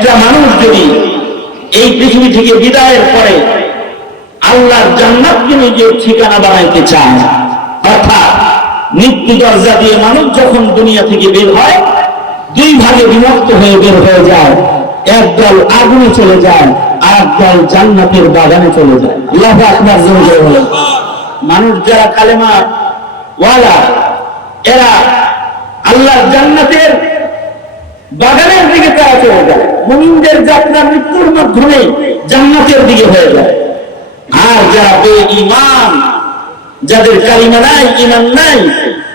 একটা মানুষ যদি এই পৃথিবী থেকে বিদায়ের পরে আল্লাহর জান্নাতকে নিজের ঠিকানা বানাইতে চায়, অর্থাৎ মৃত্যু দরজা দিয়ে মানুষ যখন দুনিয়া থেকে বের হয়, দুই ভাগে বিভক্ত হয়ে বের হয়ে যায়। একদল আগুনে চলে যায়, আর একদল জান্নাতের বাগানে চলে যায়। আল্লাহু আকবার জোরে বলেন। মানুষ যারা কালেমা ওয়ালা, এরা আল্লাহর জান্নাতের বাগানের দিকে তারা চলে যায়। মুমিনদের যাত্রা মৃত্যুর মাধ্যমে জান্নাতের দিকে হয়ে যায়। আর যারা বেঈমান, যাদের কালিমা নাই, ঈমান নাই,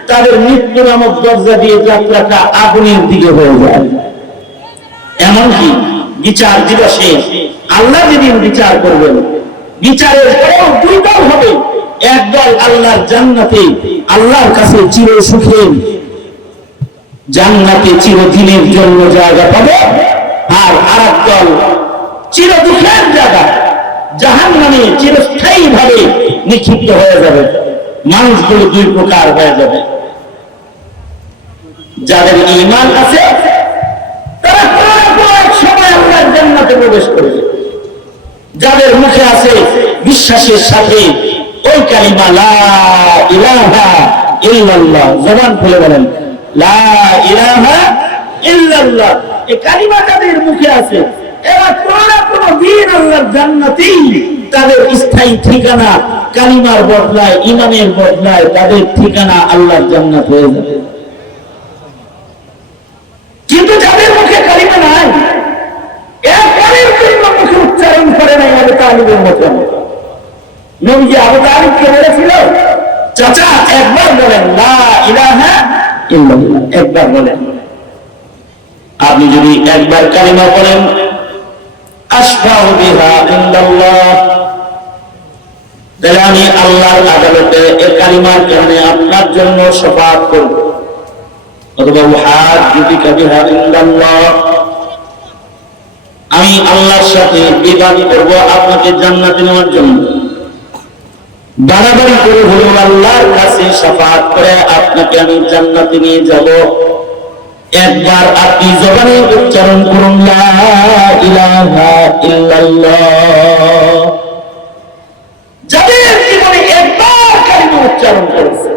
তাদের মৃত্যু নামক দরজা দিয়ে যাত্রাটা আগুনের দিকে হয়ে যায়। এমনকি বিচার দিবসে আল্লাহ যেদিন বিচার করবেন, বিচারের পরেও দুই দল হবে। একদল আল্লাহর জান্নাতে, আল্লাহর কাছে চির সুখের জান্নাতে চিরদিনের জন্য জায়গা পাবে, আর আরেক দল চির দুঃখের জায়গা জাহান্নামে চিরস্থায়ী ভাবে নিক্ষিপ্ত হয়ে যাবে। মানুষগুলো দুই প্রকার হয়ে যাবে। যাদের ঈমান আছে তারা কোন সময় আল্লাহর জান্নাতে প্রবেশ করবে। যাদের মুখে আছে বিশ্বাসের সাথে ওই কালিমা লা ইলাহা ইল্লাল্লাহ, জবান খুলে বলেন লা ইলাহা ইল্লাল্লাহ, এই কালিমা যাদের মুখে আছে, এরা কোন দিন আল্লাহর জান্নাতেই তাদের স্থায়ী ঠিকানা। কালিমার বদলায়, ঈমানের বদলায় তাদের ঠিকানা আল্লাহর জান্নাত হয়ে যাবে। কিন্তু যাদের মুখে কালিমা নাই, এরপরের জন্য মুখে উচ্চারণ করে নাই আবু তালিবের মতো। নবীজি আবু তালিবকে বলেছিল, চাচা একবার বলেন লা ইলাহা ইল্লাল্লাহ, একবার বলেন। আপনি যদি একবার কালিমা বলেন, আশফাউ বিহা ইনদাল্লাহ, তাহলে আমি আল্লাহর আদালতে এই কালিমার কারণে আপনার জন্য শাফাআত করব। অথবা উহাজ্জুকা বিহা ইনদাল্লাহ, আমি আল্লাহর সাথে বিবাদ করব আপনাকে জান্নাতে নেওয়ার জন্য। বাড়াবাড়ি করে হলো আল্লাহর কাছে শাফাআত করে আপনাকে আমি জান্নাতে নিয়ে যাব। একবার আপনি জবানে উচ্চারণ করুন লা ইলাহা ইল্লাল্লাহ। যাদের জীবনে একবার কালিমা উচ্চারণ করেছে,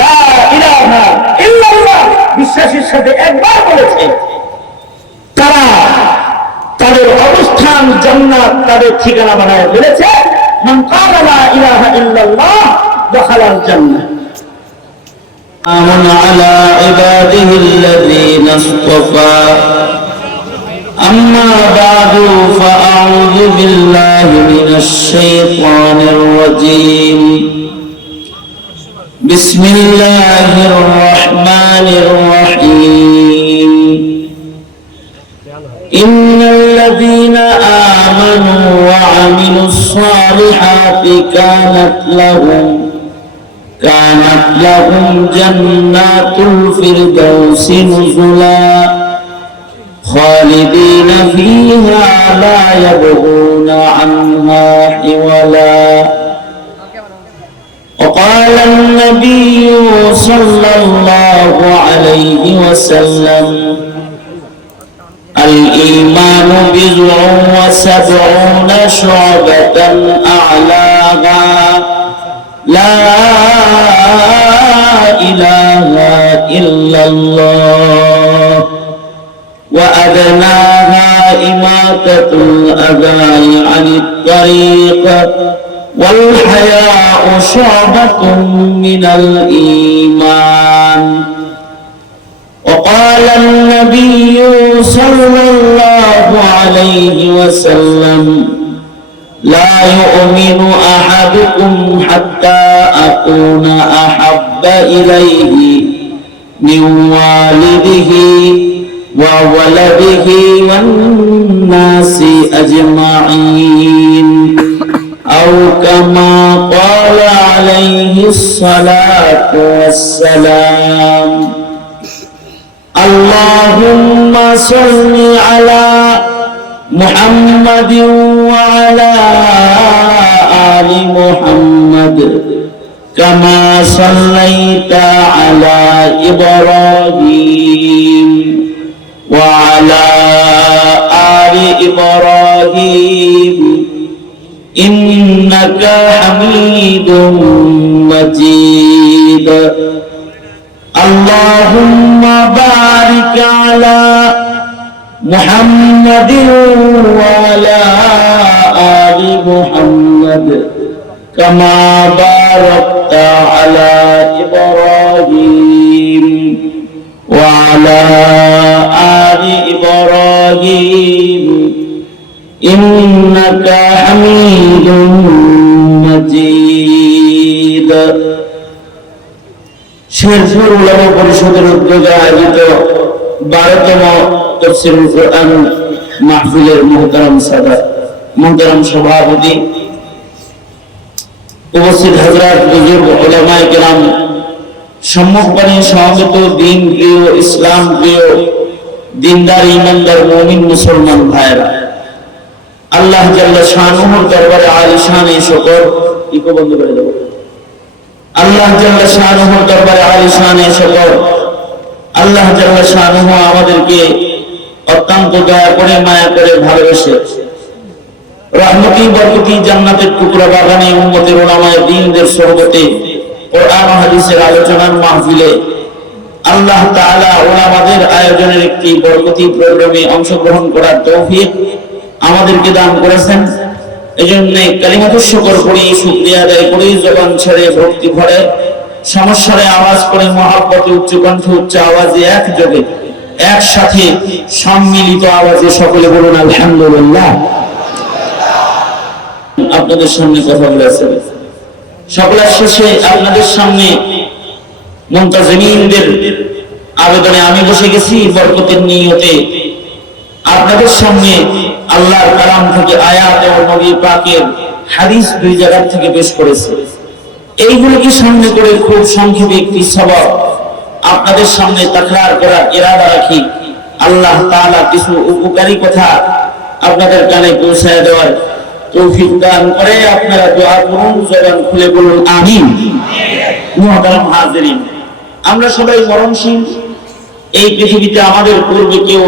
লা ইলাহা ইল্লাল্লাহ বিশ্বাসের সাথে একবার বলেছে, তারা তাদের অবস্থান জান্নাত, তাদের ঠিকানা বানায় বলেছে, মান ক্বালা লা ইলাহা ইল্লাল্লাহ দাখালাল জান্নাহ। آمن على عباده الذين اصطفى أما بعد فأعوذ بالله من الشيطان الرجيم بسم الله الرحمن الرحيم إن الذين آمنوا وعملوا الصالحات كانت لهم جنات الفردوس نزلا خالدين فيها لا يبغون عنها حولا وقال النبي صلى الله عليه وسلم الإيمان بضع وسبعون شعبة أعلاها لا إله إلا الله وأدناها إماتة الأذى عن الطريق والحياء شعبة من الإيمان وقال النبي صلى الله عليه وسلم لا يؤمن أحدكم حتى أكون أحب إليه من والده وولده والناس أجمعين أو كما قال عليه الصلاة والسلام اللهم صل على محمد وعلى آل محمد كما صليت على إبراهيم وعلى আলি ইব্রাহিম ইন্নাকা হামিদুম মাজিদ। আল্লাহুম্মা বারিক আলা মুহাম্মাদিন ওয়া আলা আলি মুহাম্মাদ কামা বারাকতা আলা ইব্রাহিম ওয়া আলা আলি ইব্রাহিম ইন্নাকা হামিদুম মাজিদ। শেরপুর উলামা পরিষদের উদ্যোগে আয়োজিত 12তম তাফসীরুল কোরআন মাহফিলের মুহতারাম সভাপতি, উপস্থিত হযরত বুজুর্গ উলামায়ে কেরাম, সম্মুখপানে সমবেত দিন প্রিয়, ইসলাম প্রিয়, দিনদার ইমানদার মুমিন মুসলমান ভাইরা, আল্লাহ জাল্লা শানুহুর দরবারে আলিশান এই শুকর ইকো বন্ধ করে দেব। আল্লাহ জাল্লা শানুহুর দরবারে আলিশান এই শুকর, আল্লাহ জাল্লা শানুহু আমাদেরকে অত্যন্ত দয়া করে, মায়া করে, ভালোবেসে রহমতি বরকতি জান্নাতের টুকরা বাগানে উম্মতের উলামায়ে দ্বীনদের সোহবতে কোরআন ও হাদিসের আলোচনার মাহফিলে আল্লাহ তাআলা উলামাদের আয়োজনের একটি বরকতি প্রোগ্রামে অংশগ্রহণ করার তৌফিক আমাদেরকে দান করেছেন। এজন্য কালিমাতুশ শুকর করি, শুকরিয়া আদায় করি, জবান ছেড়ে ভক্তি ভরে সমস্বরে আওয়াজ করে মহব্বতে উচ্চ কণ্ঠে উচ্চ আওয়াজে একযোগে একসাথে সম্মিলিত আওয়াজে সকলে বলুন আলহামদুলিল্লাহ। আপনাদের সামনে কথা বলেছেন, সকলের শেষে আপনাদের সামনে মুনতাজিমিনদের আবেদনে আমি বসে গেছি বরকতের নিয়তে আপনাদের সামনে আল্লাহর কালাম থেকে আয়াত ও নবী পাকের হাদিস দুই জায়গা থেকে পেশ করেছে। এইগুলোকে সামনে করে খুব সংক্ষেপে একটি সবক আপনাদের সামনে তাকরার করার ইরাদা রাখি। আল্লাহ তাআলা কিছু উপকারী কথা আপনাদের কানে পৌঁছায় দেওয়ার তৌফিক দান করে। আপনারা দোয়া করুন, জবান খুলে বলুন আমিন। মুহতারাম হাজিরিন, আমরা সবাই মরণশীল। এই পৃথিবীতে আমাদের পূর্বে কেউ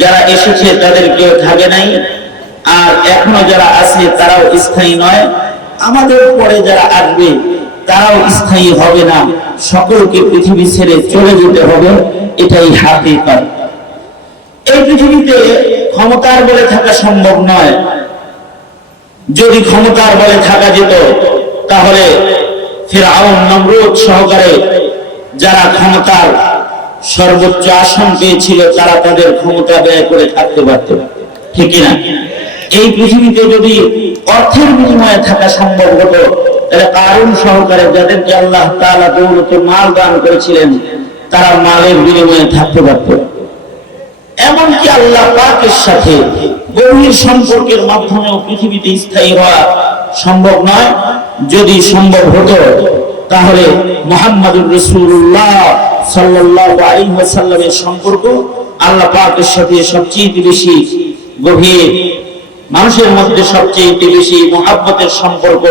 যারা এসেছে তাদের কেউ থাকে নাই, আর এখনো যারা আছে তারাও স্থায়ী নয়। আমাদের পরে যারা আসবে তারাও স্থায়ী হবে না, সকলকে পৃথিবী ছেড়ে চলে যেতে হবে, এটাই হাকিকত। এই পৃথিবীতে ক্ষমতার বলে থাকা সম্ভব নয়। যদি ক্ষমতার বলে থাকা যেত তাহলে ফিরআউন, নমরুদ সহকারে যারা ক্ষমতার সর্বোচ্চ আসন পেয়েছিল তারা তাদের ক্ষমতা ব্যয় করে থাকতে পারত, ঠিক না? এই পৃথিবীতে যদি অর্থের বিনিময়ে থাকা সম্ভব হতো তাহলে কারুন সহকারে যাদেরকে আল্লাহ তাআলা দৌলতে মাল দান করেছিলেন তারা মালের বিনিময়ে থাকতে পারত। এমনকি আল্লাহ পাকের সাথে গভীর সম্পর্কের মাধ্যমেও পৃথিবীতে স্থায়ী হওয়া সম্ভব নয়। যদি সম্ভব হতো তাহলে মুহাম্মদুর রাসূলুল্লাহ সাল্লাল্লাহু আলাইহি ওয়াসাল্লামের সম্পর্ক আল্লাহ পাকের সাথে সবচেয়ে বেশি গভীর, মানুষের মধ্যে সবচেয়ে বেশি মুহাব্বতের সম্পর্ক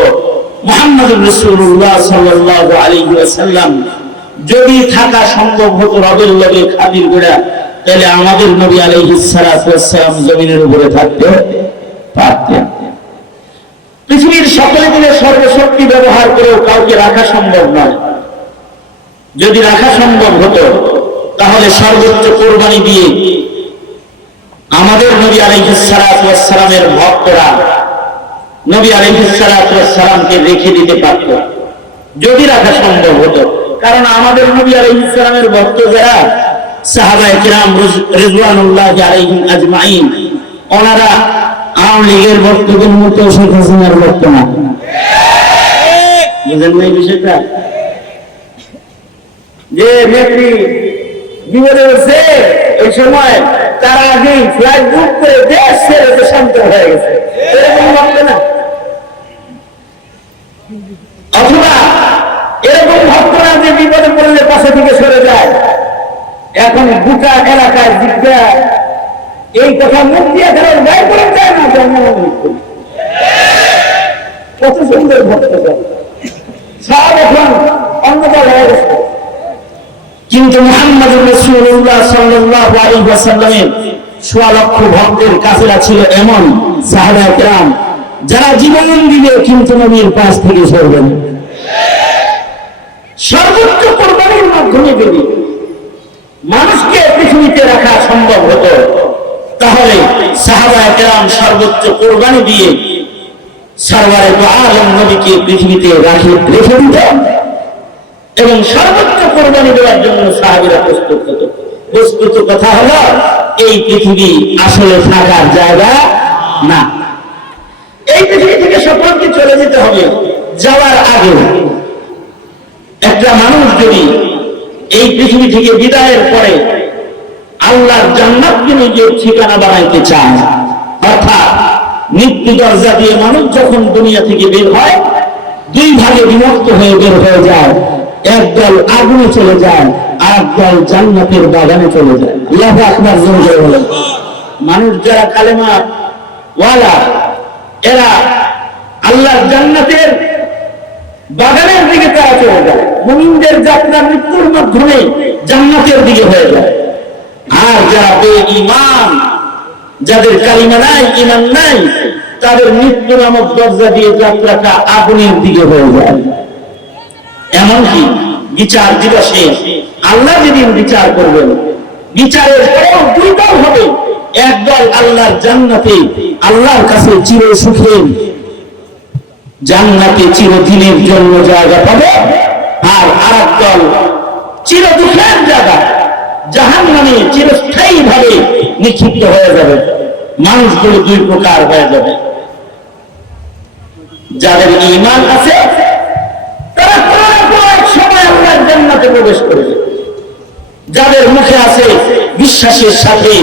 মুহাম্মদুর রাসূলুল্লাহ সাল্লাল্লাহু আলাইহি ওয়াসাল্লাম যদি থাকা সম্ভব হতো রবের লগে খাতির করে, তাহলে আমাদের নবী আলাইহিস সালাতু ওয়াস সালাম জমিনের উপরে থাকতে পারতেন। পৃথিবীর সকলে মিলে সর্বশক্তি ব্যবহার করেও কাউকে রাখা সম্ভব নয়। যদি রাখা সম্ভব হতো তাহলে সর্বোচ্চ কোরবানি দিয়ে আমাদের নবী আলাইহিস সালাতু ওয়াস সালামের ভক্তরা নবী আলাইহিস সালাতু ওয়াস সালামকে রেখে দিতে পারত, যদি রাখা সম্ভব হতো। কারণ আমাদের নবী আলাইহিস সালামের ভক্ত যারা সাহাবায়ে কিরাম রিজওয়ানুল্লাহি আলাইহিম আজমাইন, ওনারা আওয়ামী লীগের ভক্তদের মতো শেখ হাসিনার ভক্ত না। বুঝেন না এই বিষয়টা? যে নেত্রী বিপদে হচ্ছে এই সময় তারা আগে ফ্লাইট বুক করে দেশ ছেড়ে দেশান্তর হয়ে গেছে, এরকম ভক্ত না। অথবা এরকম ভক্তরা যে বিপদে পড়লে পাশে থেকে সরে যায়। এখন গোটা এলাকায় জিজ্ঞা এই কথা মুখ দিয়ে ফেরার ব্যয় করে যায় না, কত সুন্দর ভক্ত সব এখন অন্ধকার হয়ে গেছে। কিন্তু মুহাম্মদুর রাসূলুল্লাহ সাল্লাল্লাহু আলাইহি ওয়াসাল্লামের 1.5 লক্ষ ভক্তের কাফেলা ছিল এমন সাহাবায়ে কেরাম যারা জীবন দিবে কিন্তু নবীর পাশ থেকে সরবে না। সর্বোচ্চ কোরবানির মাধ্যমে যদি মানুষকে পৃথিবীতে রাখা সম্ভব হতো তাহলে সাহাবায়ে কেরাম সর্বোচ্চ কোরবানি দিয়ে সরওয়ারে দু আলম নবীকে পৃথিবীতে রেখে দিত এবং সর্বোচ্চ কোরবানি দেওয়ার জন্য সাহাবীরা প্রস্তুত হতো। বস্তুত কথা হলো এই পৃথিবী আসলে থাকার জায়গা না। এই পৃথিবী থেকে সকলকে চলে যেতে হবে। যাওয়ার আগে একটা মানুষ যদি এই পৃথিবী থেকে বিদায়ের পরে আল্লাহর জান্নাতকে নিজের ঠিকানা বানাইতে চায়, অর্থাৎ মৃত্যু দরজা দিয়ে মানুষ যখন দুনিয়া থেকে বের হয় 2 ভাগে বিভক্ত হয়ে বের হয়ে যায়। একদল আগুনে চলে যায়, আর দল জান্নাতের বাগানে চলে যায়। আল্লাহু আকবার জোরে বলেন। মানুষ যারা কালেমা ওয়ালা এরা আল্লাহর জান্নাতের বাগানের দিকে তারা চলে যায়। মুমিনদের যাত্রা মৃত্যুর মাধ্যমে জান্নাতের দিকে হয়ে যায়। আর যারা বেঈমান, যাদের কালিমা নাই, ঈমান নাই, তাদের মৃত্যু নামক দরজা দিয়ে যাত্রাটা আগুনের দিকে হয়ে যায়। এমনকি বিচার দিবসে আল্লাহ যেদিন বিচার করবেন, বিচারের পরেও 2 দল হবে। একদল আল্লাহর জান্নাতে আল্লাহর কাছে চির সুখের জান্নাতে চিরদিনের জন্য জায়গা পাবে, আর আরেক দল চির দুঃখের জায়গা জাহান্নামে চিরস্থায়ী ভাবে নিক্ষিপ্ত হয়ে যাবে। মানুষগুলো 2 প্রকার হয়ে যাবে। যাদের ঈমান আছে তারা কোন সময় আল্লাহর জান্নাতে প্রবেশ করবে। যাদের মুখে আছে বিশ্বাসের সাথে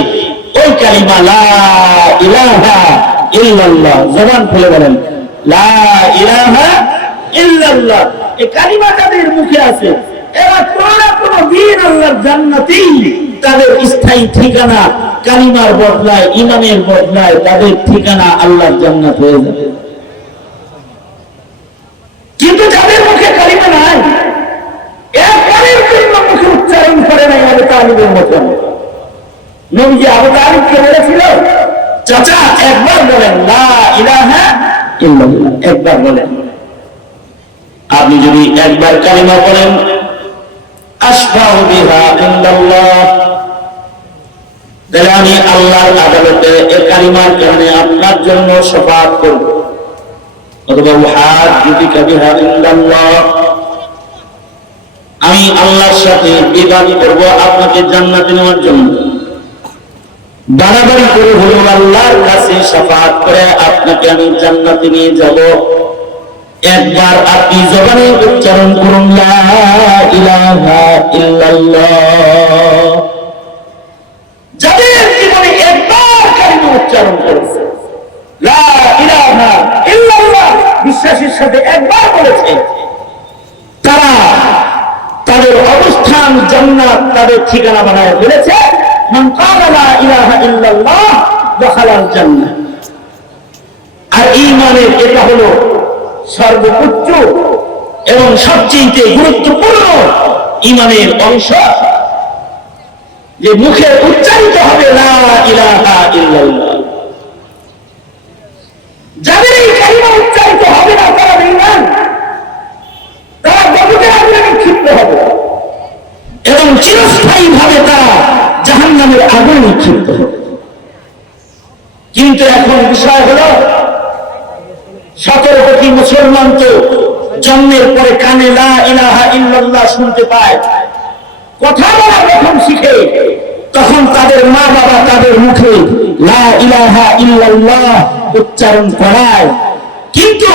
ওই কালিমা লা ইলাহা ইল্লাল্লাহ, জবান খুলে বলেন লা ইলাহা ইল্লাল্লাহ, এই কালিমা যাদের মুখে আছে এরা কোন দিন আল্লাহর জান্নাতেই তাদের স্থায়ী ঠিকানা। কালিমার বদলায়, ঈমানের বদলায় তাদের ঠিকানা আল্লাহর জান্নাত হয়ে যাবে। কিন্তু যাদের মুখে কালিমা নাই, এরপরের জন্য মুখে উচ্চারণ করে নাই আবু তালিবের মতো। নবীজি আবু তালিবকে বলেছিল, চাচা একবার বলেন লা ইলাহা ইল্লাল্লাহ, একবার বলেন। আপনি যদি একবার কালিমা বলেন আশফাউ বিহা ইনদাল্লাহ, তাহলে আমি আল্লাহর আদালতে এই কালিমার কারণে আপনার জন্য শাফাআত করব। অথবা উহাজ্জুকা বিহা ইনদাল্লাহ, আমি আল্লাহর সাথে বিবাদ করব আপনাকে জান্নাতে নেওয়ার জন্য। বাড়াবাড়ি করে হলো আল্লাহর কাছে শাফাআত করে আপনাকে আমি জান্নাতে নিয়ে যাব। একবার আপনি জবানে উচ্চারণ করুন লা ইলাহা ইল্লাল্লাহ। যাদের জীবনে একবার কালিমা উচ্চারণ করেছে, লা ইলাহা ইল্লাল্লাহ বিশ্বাসের সাথে একবার বলেছে, তারা তাদের অবস্থান জান্নাত তাদের ঠিকানা বানায় ফেলেছে। মান ক্বালা লা ইলাহা ইল্লাল্লাহ দাখালাল জান্নাহ। আর ঈমানের এটা হলো সর্বোচ্চ এবং সবচেয়ে গুরুত্বপূর্ণ ঈমানের অংশ, যে মুখে উচ্চারিত হবে লা ইলাহা ইল্লাল্লাহ। যাদের এই কালিমা উচ্চারিত হবে না তারা বেঈমান, তারা জগতের আগুনে নিক্ষিপ্ত হবে এবং চিরস্থায়ী ভাবে তারা জাহান্নামের আগুনে নিক্ষিপ্ত হবে। কিন্তু এখন বিষয় হলো 17 কোটি মুসলমান তো জন্মের পরে কানে লা ইলাহা ইল্লাল্লাহ শুনতে পায়, কথা বলা যখন শিখে তখন তাদের মা বাবা তাদের মুখে লা ইলাহা ইল্লাল্লাহ উচ্চারণ করায়। কিন্তু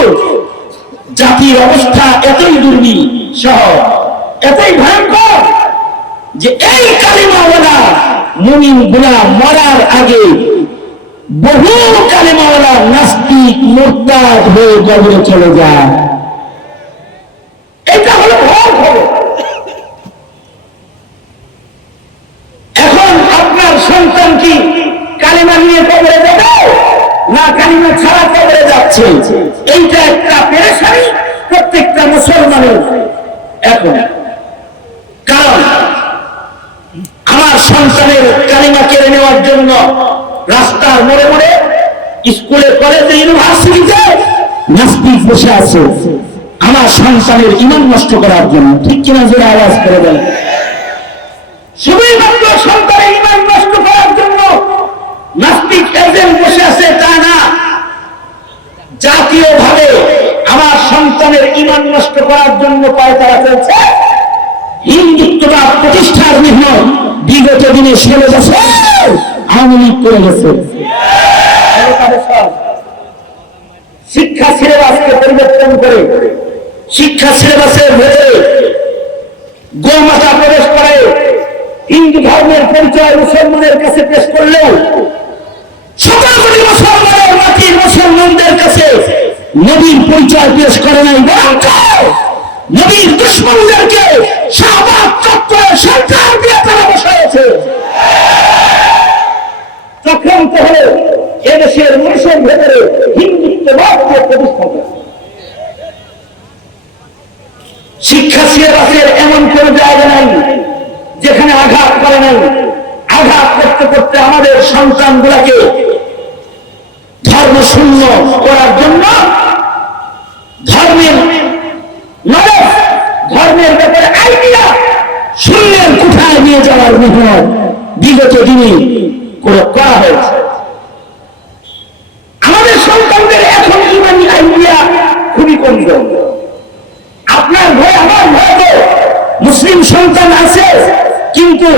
জাতির অবস্থা এতই দুর্বিষহ, এতই ভয়ঙ্কর যে এই কালিমাওয়ালা মুমিনগুলা মরার আগে বহু কালিমাওয়ালা নাস্তিক মুরতাদ হয়ে কবরে চলে যায়। এটা হলো ভয় খবর। এখন আপনার সন্তান কি কালিমা নিয়ে কবরে যাবে না কালিমা ছাড়া কবরে যাচ্ছে? এইটা একটা পেরেশানি প্রত্যেকটা মুসলমানের। এখন কারণ সন্তানের কালিমা কেড়ে নেওয়ার জন্য রাস্তার মোড়ে মোড়ে, স্কুলে, কলেজে, ইউনিভার্সিটিতে নাস্তিক বসে আছে আমার সন্তানের ঈমান নষ্ট করার জন্য। ঠিক কিনা জোরে আওয়াজ করে বলেন। শুধুই মাত্র সন্তানের ঈমান নষ্ট করার জন্য নাস্তিক এজেন্ট বসে আছে তা না, জাতীয়ভাবে আমার সন্তানের ঈমান নষ্ট করার জন্য পায়তারা চলছে। হিন্দুত্ববাদ প্রতিষ্ঠার মেহনত বিগত দিনে 16 বছর আওয়ামী লীগ করে গেছে। শিক্ষা সিলেবাসকে পরিবর্তন করে শিক্ষা সিলেবাসের ভেতরে গোমাতা প্রবেশ করে হিন্দু ধর্মের পরিচয় মুসলমানের কাছে পেশ করলেও 17 কোটি মুসলমানের মাটির মুসলমানদের কাছে নবীর পরিচয় পেশ করে নাই, বরং নবীর দুশমনদেরকে শাহবাগ চত্বরে সরকার দিয়ে তারা বসাইছে। চক্রান্ত হলে এদেশের মানুষের ভেতরে হিন্দুত্ববাদকে প্রতিষ্ঠা করে। শিক্ষা সিলেবাসের এমন কোন জায়গা নাই যেখানে আঘাত করে নাই। আঘাত করতে করতে আমাদের সন্তানগুলোকে ধর্ম শূন্য করার জন্য ধর্মের নলেজ, ধর্মের ব্যাপারে আইডিয়া শূন্যের কোঠায় নিয়ে যাওয়ার মেহনত বিগত দিনে করা হয়েছে। আমাদের সন্তানদের এখন ইমানি আইডিয়া খুবই কমজোর। আপনার ভয়, আমার ভয় তো মুসলিম সন্তান আছে, কিন্তু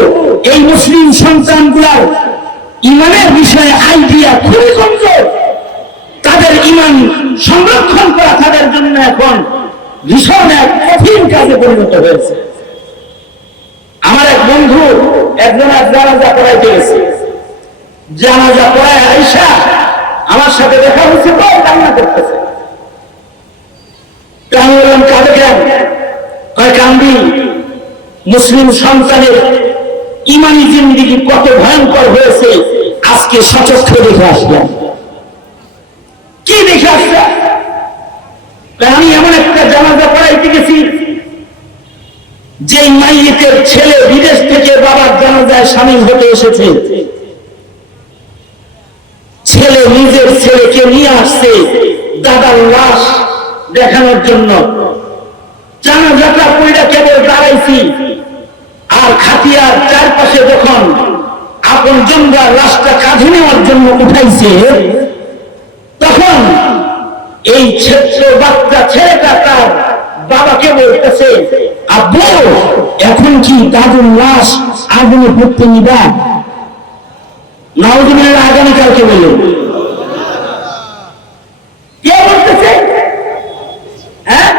এই মুসলিম সন্তানগুলার ইমানের বিষয়ে আইডিয়া খুবই কমজোর। তাদের ইমান সংরক্ষণ করা তাদের জন্য এখন ভীষণ এক কঠিন কাজে পরিণত হয়েছে। আমার এক বন্ধু একজন জানাজা পড়াইতে গেছে, জানাজা পড়ায় আইসা আমার সাথে দেখা হয়েছে, কান্না করতেছে। আমি বললাম কাঁদে কেন? কান্দি, মুসলিম সন্তানের ইমানি জিন্দিগি কত ভয়ঙ্কর হয়েছে আজকে সচক্ষে দেখে আসলাম। কি দেখে আসলাম? আমি এমন একটা জানাজা পড়াইতে গেছি যে মাইয়েতের ছেলে বিদেশ থেকে বাবার জানাজায় শামিল হতে এসেছে। ছেলে নিজের ছেলেকে নিয়ে আসছে দাদার লাশ দেখানোর জন্য। জানাজাটা পড়া কেবল দাঁড়াইছি, আর খাটিয়ার চারপাশে যখন আপন জনরা লাশটা কাঁধে নেওয়ার জন্য উঠাইছে, তখন এই ছোট্ট বাচ্চা ছেলেটা তার বাবাকে বলতেছে, আব্বু এখন কি দাদুর লাশ আগুনে পুড়তে নিবা? নাউজুবিল্লাহ, আগামীকালকে বলল। কে বলতেছে? হ্যাঁ,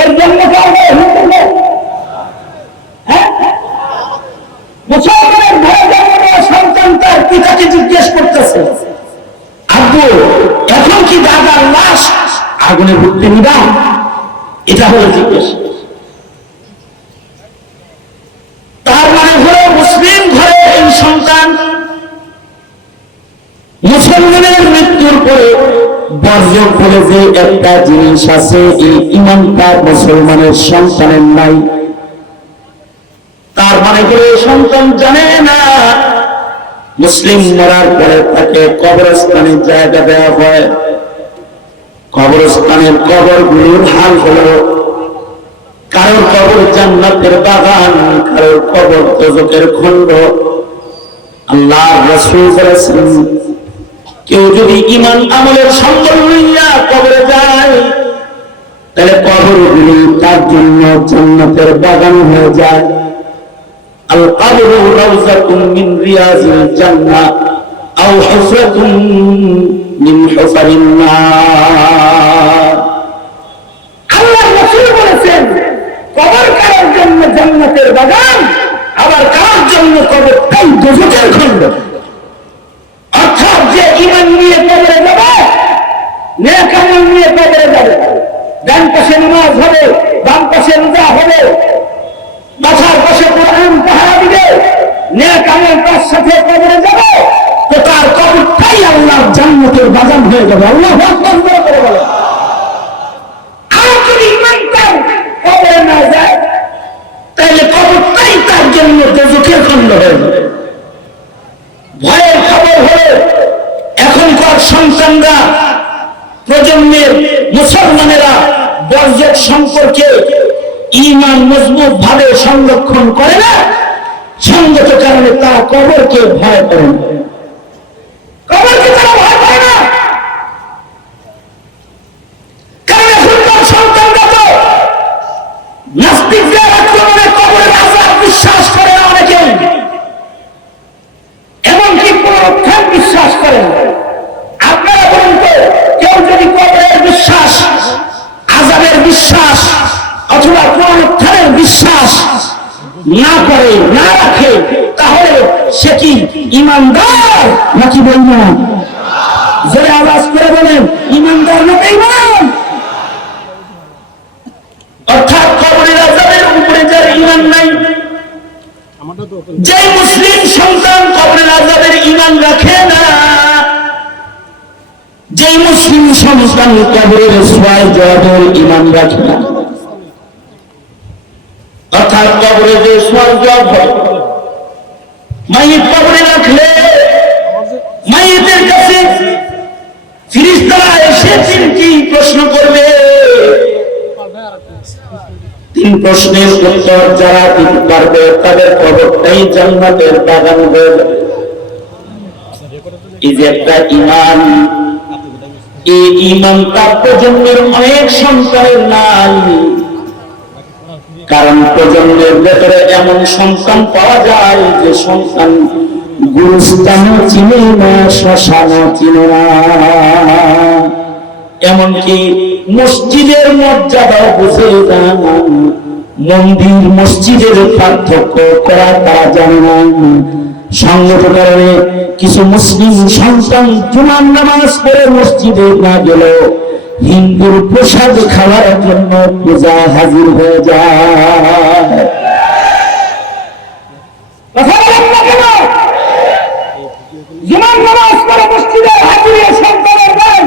এর জন্য মুসলমানের ভয় জন্ম সন্তান তার পিতাকে জিজ্ঞেস করতেছে, আব্বু এখন কি দাদার লাশ আগুনে পুড়তে নিবা? এটা হলো জিজ্ঞেস। তার মানে হলো মুসলিম ঘরে এই সন্তান মুসলমানের মৃত্যুর পরে বর্জ্য করে যে একটা জিনিস আছে, এই ইমানটা মুসলমানের সন্তানের নাই। তার মানে হলো সন্তান জানে না মুসলিম মরার পরে তাকে কবরস্থানে জায়গা দেওয়া হয়। কবরস্থানের কবরগুলোর হাল হলো, কারোর কবর জান্নাতের বাগান, কারোর কবর দোজখের খণ্ড। আল্লাহর রাসূল বলেছেন, কেউ যদি ঈমান আমলের সম্বল লইয়া কবরে যায়, তাহলে কবরগুলি তার জন্য জান্নাতের বাগান হয়ে যায়। আল কবরু রাউযাতুন মিন রিয়াজিল জান্নাহ আও হুফরাতুন মিন হুফারিন নার। আল্লাহর রাসূল বলেছেন, কবর কারোর জন্য জান্নাতের বাগান, আবার কারোর জন্য কবরটাই দোজখের খণ্ড। অর্থাৎ যে ঈমান নিয়ে কবরে যাবে, নেক আমল নিয়ে কবরে যাবে, ডান পাশে নামাজ হবে, বাম পাশে রোজা হবে, মাথার পাশে কোরআন পাহারা দিবে, নেক আমল তার সাথে কবরে যাবে, তো তার কবরটাই আল্লাহর জান্নাতের বাগান হয়ে যাবে। আল্লাহু আকবার করে বলে। আর যদি ঈমান তার কবরে না যায়, তাহলে কবরটাই তার জন্য দোজখের খণ্ড সন্তানরা, প্রজন্মের মুসলমানেরা বর্জ্য সম্পর্কে ঈমান মজবুত ভাবে সংরক্ষণ করে না, সঙ্গত কারণে তারা কবরকে ভয় করে না। কবরকে তারা ভয় পায় না, কারণ এখনকার সন্তানরা তো নাস্তিকদের আক্রমণে কবরের আযাব বিশ্বাস করে না অনেকে, এমনকি পুনরুত্থান বিশ্বাস করে না। আপনারা বলুন তো, কেউ যদি কবরের বিশ্বাস, আযাবের বিশ্বাস অথবা পুনরুত্থানের বিশ্বাস না করে, না রাখে, তাহলে সে কি ঈমানদার নাকি বেঈমান? জোরে আওয়াজ করে বলেন, ঈমানদার না বেঈমান? অর্থাৎ কবরের আযাবের উপরে যার ঈমান নাই, যে মুসলিম সন্তান কবরের আযাবের ঈমান রাখে না, যে মুসলিম সন্তান কবরের সুয়াল জবাবের ঈমান রাখে না, অর্থাৎ কবরে যে সুয়াল জবাব হয়, মাইয়িত কবরে রাখলে মাইয়িতের কাছে ফেরেশতারা এসে তিনটি প্রশ্ন করবে। তিন প্রশ্নের উত্তর যারা দিতে পারবে তাদের কবরটাই জান্নাতের বাগান হয়ে যাবে। এই যে একটা ঈমান, এই ঈমান তার প্রজন্মের অনেক সন্তানের নাই, কারণ প্রজন্মের ভেতরে এমন সন্তান পাওয়া যায় যে সন্তান গুরুস্থানও চিনে না, শ্মশানও চিনে না, এমনকি মসজিদের মর্যাদাও বুঝে না, মন্দির মসজিদের পার্থক্য করা তারা জানে না। সঙ্গত কারণে কিছু মুসলিম সন্তান জুমার নামাজ পড়ে মসজিদে না গেলেও হিন্দুর প্রসাদ খাওয়ার জন্য পূজা হাজির হয়ে যায়। কথা বলেন না কেন? জুমার নামাজ পড়ে মসজিদে হাজির সন্তানের নাই,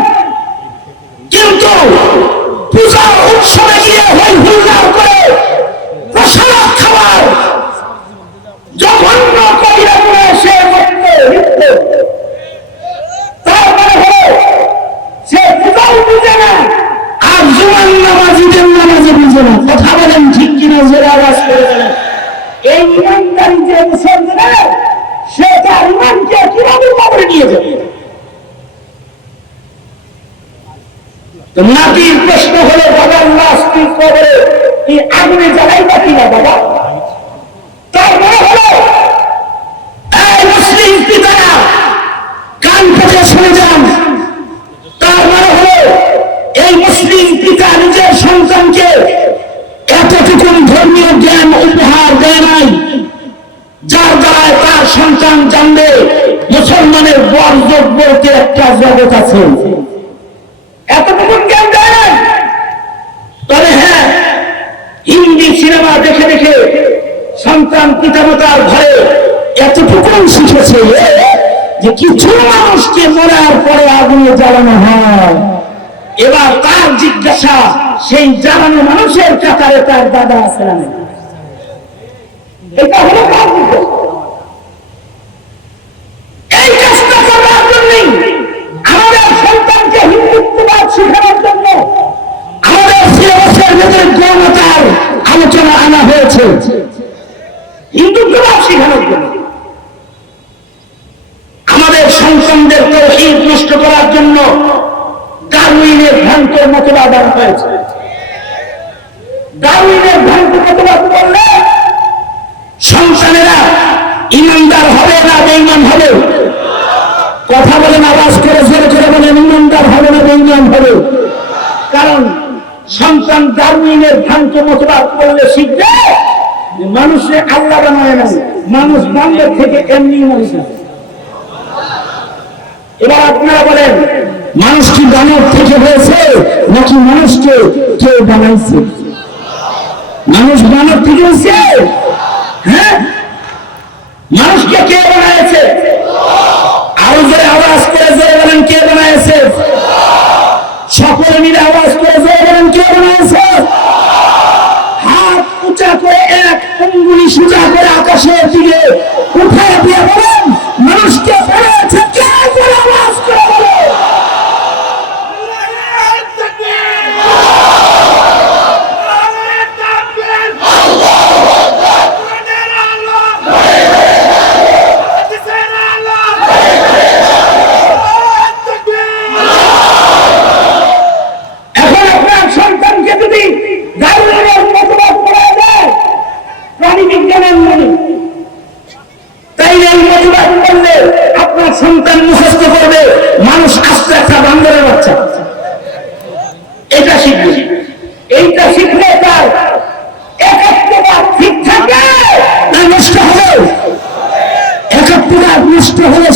কিন্তু পূজা উৎসবে গিয়ে হই হুল্লাড় করে প্রসাদ খাওয়ার জঘন্য কবিরা করে সে লিপ্ত। তার মানে হলো সে পূজাও বুঝে না, আর জুমার নামাজিদের নামাজে বুঝে না। কথা বলেন ঠিক কিনা? জোরে আওয়াজ করে বলেন। এই ঈমানদারি যে মুসলমান, সে তার ঈমানকে কিভাবে কবরে নিয়ে যাবে? নাতির প্রশ্ন হলো, বাবার লাশ তুই কবরে কি আগুনে জ্বালাইবা কিনা বাবা? তার মানে হলো, এই মুসলিম পিতারা কান পেতে শুনে যান, তার মানে হলো এই মুসলিম পিতা নিজের সন্তানকে এতটুকু ধর্মীয় জ্ঞান উপহার দেয় নাই, যার দ্বারা তার সন্তান জানবে মুসলমানের বর্জক বলতে একটা জগৎ আছে। এতটুকু জ্ঞান দেয় নাই। তবে হ্যাঁ, হিন্দি সিনেমা দেখে দেখে সন্তান পিতামাতার ঘরে এতটুকু শিখেছে যে কিছু মানুষকে মরার পরে আগুনে জ্বালানো হয়। এবার তার জিজ্ঞাসা, সেই জ্বালানো মানুষের কাতারে তার দাদা আছে না? এটা হলো কার জিজ্ঞাসা? এই কাজটা করার জন্যই আমাদের সন্তানকে হিন্দুত্ববাদ শেখানোর জন্য আমাদের সিলেবাসের ভেতরে গণতার আলোচনা আনা হয়েছে, হিন্দুত্ববাদ শেখানোর জন্য। আমাদের সন্তানদের তাওহীদ নষ্ট করার জন্য ডারউইনের ভ্রান্ত মতবাদ আনা হয়েছে। ডারউইনের ভ্রান্ত মতবাদ বললে সন্তানেরা ঈমানদার হবে না বেঈমান হবে? কথা বলেন, আওয়াজ করে জোরে করে বলেন, ঈমানদার হবে না বেঈমান হবে? কারণ সন্তান ডারউইনের ভ্রান্ত মতবাদ বললে শিখবে মানুষে আল্লাহ বানায় না, মানুষ বান্দার থেকে এমনি মানুষ। এবার আপনারা বলেন, মানুষ কি দানব থেকে হয়েছে নাকি মানুষকে কে বানাইছে? মানুষ দানব থেকে হয়েছে? হ্যাঁ, মানুষকে কে বানাইছে? আরো জোরে আওয়াজ করে জোরে বলেন, কে বানাইছে? সকলে মিলে আওয়াজ করে জোরে বলেন, কে বানাইছে? হাত উঁচা করে এক আঙ্গুলি সোজা করে আকাশের দিকে উঠায় দিয়ে বলেন, মানুষকে বানাইছে কে? আওয়াজ করে বলেন।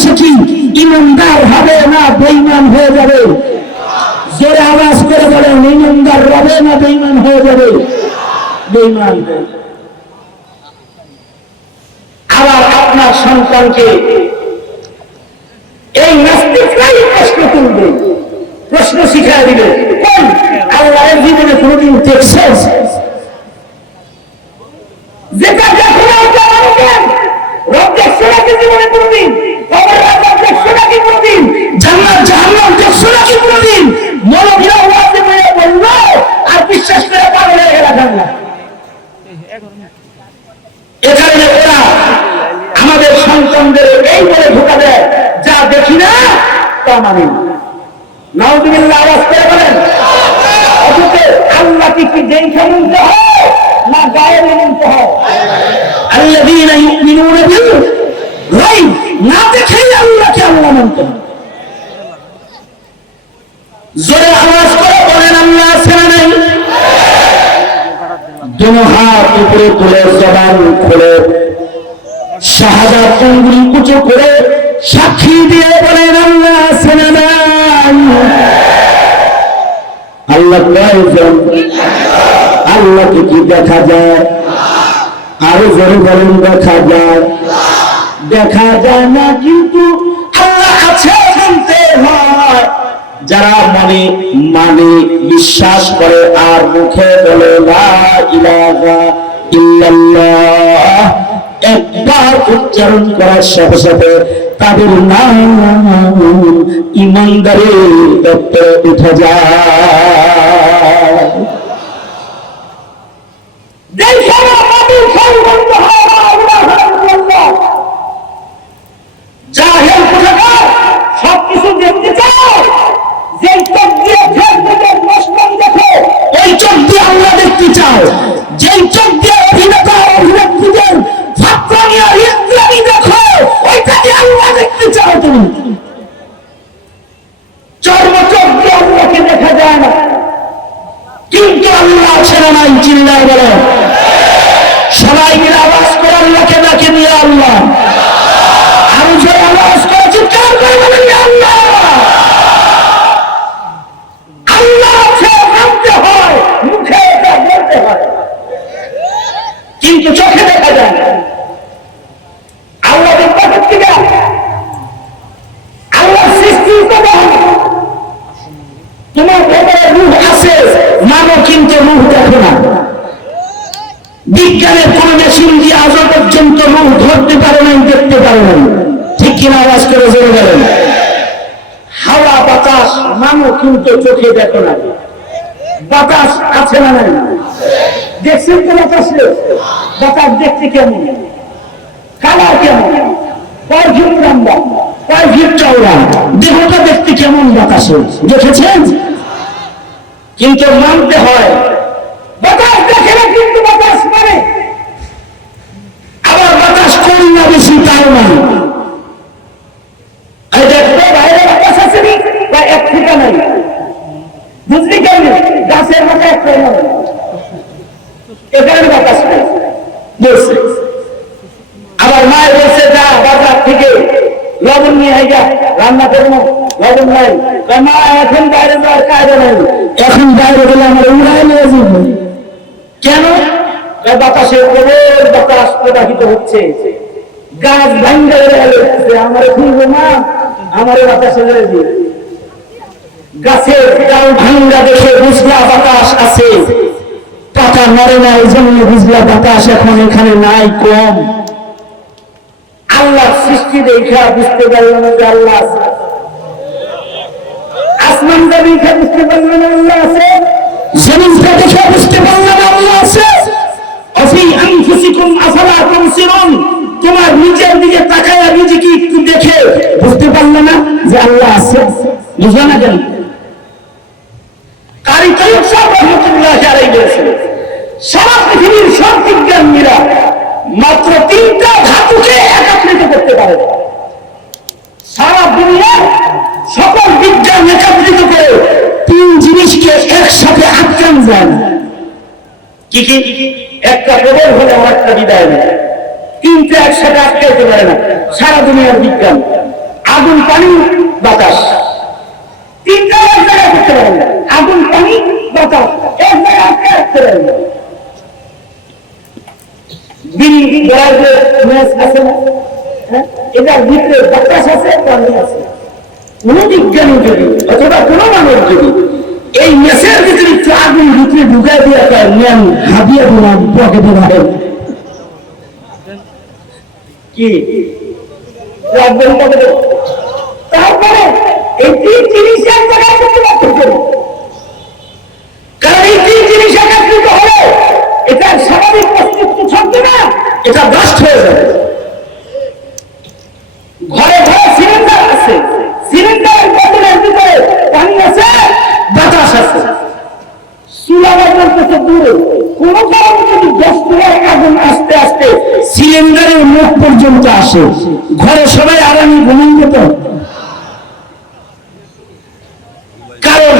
সে কি ইমানদার হবে না বেঈমান হয়ে যাবে? জোরে আওয়াজ করে বলেন, ইমানদার হবে না বেঈমান হয়ে যাবে? বেঈমান হয়ে যাবে। আবার আপনার সন্তানকে এই নাস্তিকরাই প্রশ্ন তুলবে, প্রশ্ন শিখায় দিবে, কোন আল্লাহর জীবনে কোনদিন দেখছেন? যেটা দেখো না ওটা মানবেন। রব দেখছো নাকি জীবনে কোনদিন? কবরের আযাব দেখছো নাকি কোনদিন? জান্নাত জাহান্নাম দেখছো নাকি কোনদিন? মৌলভীরা ওয়াজে বলে বলল আর বিশ্বাস করে পাগল হয়ে গেল জান্নাত। এ কারণে ওরা আমাদের সন্তানদের এই বলে ধোঁকা দেয়, যা দেখি না তা মানি না। নাউযুবিল্লাহ, আওয়াজ করে বলেন। অথচ আল্লাহকে কি দেখে মানতে হয় না গায়ে মানতে হয়? আল্লাযীনা ইউমিনুনা বিল গায়ব, না দেখেই আল্লাহকে আল্লাহ মানতে হয়। জোরে আওয়াজ করে বলেন, আল্লাহ আছে না নাই? दोनों हाथ ऊपरे तुले जबान खोले শাহাদাত আঙ্গুল উঁচু করে সাক্ষী দিয়ে বলেন, আল্লাহ আছেন না নাই? আল্লাহ কয়জন? আল্লাহকে কি দেখা যায়? আরো জোরে বলেন, দেখা যায়? দেখা যায় না, কিন্তু আল্লাহ আছে জানতে হয়। যারা মনে মানে বিশ্বাস করে আর মুখে বলে লা ইলাহা ইল্লাল্লাহ, একবার উচ্চারণ করার সাথে সাথে তাদের নাম ইমানদারের দপ্তরে উঠে যায়। জাহেল কোথাকার সবকিছু দেখতে চাও, যে চোখ দিয়ে ফেসবুকের প্রশ্ন দেখো ওই চোখ দিয়ে আল্লাহ দেখতে চাও, যেই চোখ দিয়ে অভিনেতা অভিনেত্রীদের ফাতরানিয়া ইসলামী দেখো ওইটাকে আল্লাহ দেখতে চাও। তুমি চর্ম চোখ দিয়ে আল্লাহকে দেখা যায় না, কিন্তু আল্লাহ আছে না নাই? চিল্লায় বলো। সবাই মিলে আওয়াজ করে আল্লাহকে ডাকে নিয়ে আল্লাহ। আমি যে আওয়াজ করে চিৎকার করে বলেন আল্লাহ। আল্লাহ আছে মানতে হয়, মুখে এটা বলতে হয়, কিন্তু চোখে দেখা যায় না। আল্লাহ দেখতে করতে গেল, আল্লাহ সৃষ্টি করে তোমার ভেতরে রূহ আছে মানো, কিন্তু রূহ দেখো না। বিজ্ঞানের কোন মেশিন দিয়ে আজ পর্যন্ত রূহ ধরতে পারে নাই, দেখতে পারে নাই, ঠিক কিনা? আওয়াজ করে জোরে বলেন। হাওয়া বাতাস মানো, কিন্তু চোখে দেখো না। বাতাস আছে না নাই? দেখছেন তো বাতাসে? বাতাস দেখতে কেমন, কালার কেমন, কয় ফিট লম্বা, কয় ফিট চওড়া, দেহটা দেখতে কেমন বাতাসে দেখেছেন? কিন্তু মানতে হয় বাতাস দেখে না, কিন্তু বাতাস মানে। আবার বাতাস কম না বেশি তাও না। বাইরে বাতাস আছে বা এক ঠিকা নাই, বুঝলি কেন? গাছের মাথা এক এখানে বাতাস নাই বলছে। আবার মায়ের বলছে যা বাজার থেকে লবণ নিয়ে আইগা রান্না করবো, লবণ নাই। মা এখন বাইরে যাওয়ার কায়দা নাই, এখন বাইরে গেলে আমার উড়াই নিয়ে যাবো। কেন? বাতাসের প্রবল বাতাস প্রবাহিত হচ্ছে, গাছ ভাঙ্গা আমার খুলবো না, আমার বাতাসে লেগে দিয়ে গাছের ডাল ভাঙ্গা দেখে বুঝলা বাতাস আছে, পাতা নড়ে না, এই জন্য বুঝলা বাতাস এখন এখানে নাই, কম। আল্লাহ সৃষ্টি দেখা বুঝতে পারল না যে আল্লাহ আছে। আসমানটা দেখে বুঝতে পারল না আল্লাহ আছে, জমিনটা দেখে বুঝতে পারল না আল্লাহ আছে। অফি আনফুসিকুম আফালা তুবসিরুন, তোমার নিজের দিকে তাকায়া নিজেকে একটু দেখে বুঝতে পারল না যে আল্লাহ আছে? বুঝলা না কেন? কারি তৈয়ব সাহেব রহমতুল্লাহ আলাইহি বলেছেন, সারা পৃথিবীর সব বিজ্ঞানীরা মাত্র 3টা ধাতুকে একত্রিত করতে পারে। সারা দুনিয়ার সকল বিজ্ঞান একত্রিত করে 3 জিনিসকে একসাথে আটকান যায়। কি কি? একটা প্রবল হলে আর একটা বিদায় নেয়, 3টা একসাথে আটকাইতে পারে না সারা দুনিয়ার বিজ্ঞান। আগুন, পানি, বাতাস, তিনটা এক জায়গায় করতে পারেন না। আগুন, পানি, বাতাস এক জায়গায় আটকে রাখতে পারেন না। বিড়ি গড়ার যে ম্যাচ আছে না, এটার ভিতরে বাতাস আছে, পানি আছে। কোন বিজ্ঞানী যদি অথবা কোন মানুষ যদি এই ম্যাচের ভিতরে একটু আগুন ভিতরে ঢুকাই দিয়ে নেন, হাবিয়ে দিলাম পকেটে রাখেন, কি রাখবেন পকেটে? তারপরে এই তিন জিনিস এক জায়গায় করতে পারতেছেন, কারণ এই তিন জিনিস একত্রিত হলে এটা স্বাভাবিক অস্তিত্ব থাকবে না, এটা ব্লাস্ট হয়ে যাবে। ঘরে ঘরে সিলিন্ডার আছে, সিলিন্ডারের বোতলের ভিতরে পানি আছে, বাতাস আছে, চুলা বাজারতেছে দূরে, কোন কারণে যদি গ্যাস চুলায় আগুন আস্তে আস্তে সিলিন্ডারের মুখ পর্যন্ত আসে, ঘরে সবাই আরামে ঘুমিয়ে যেত। কারণ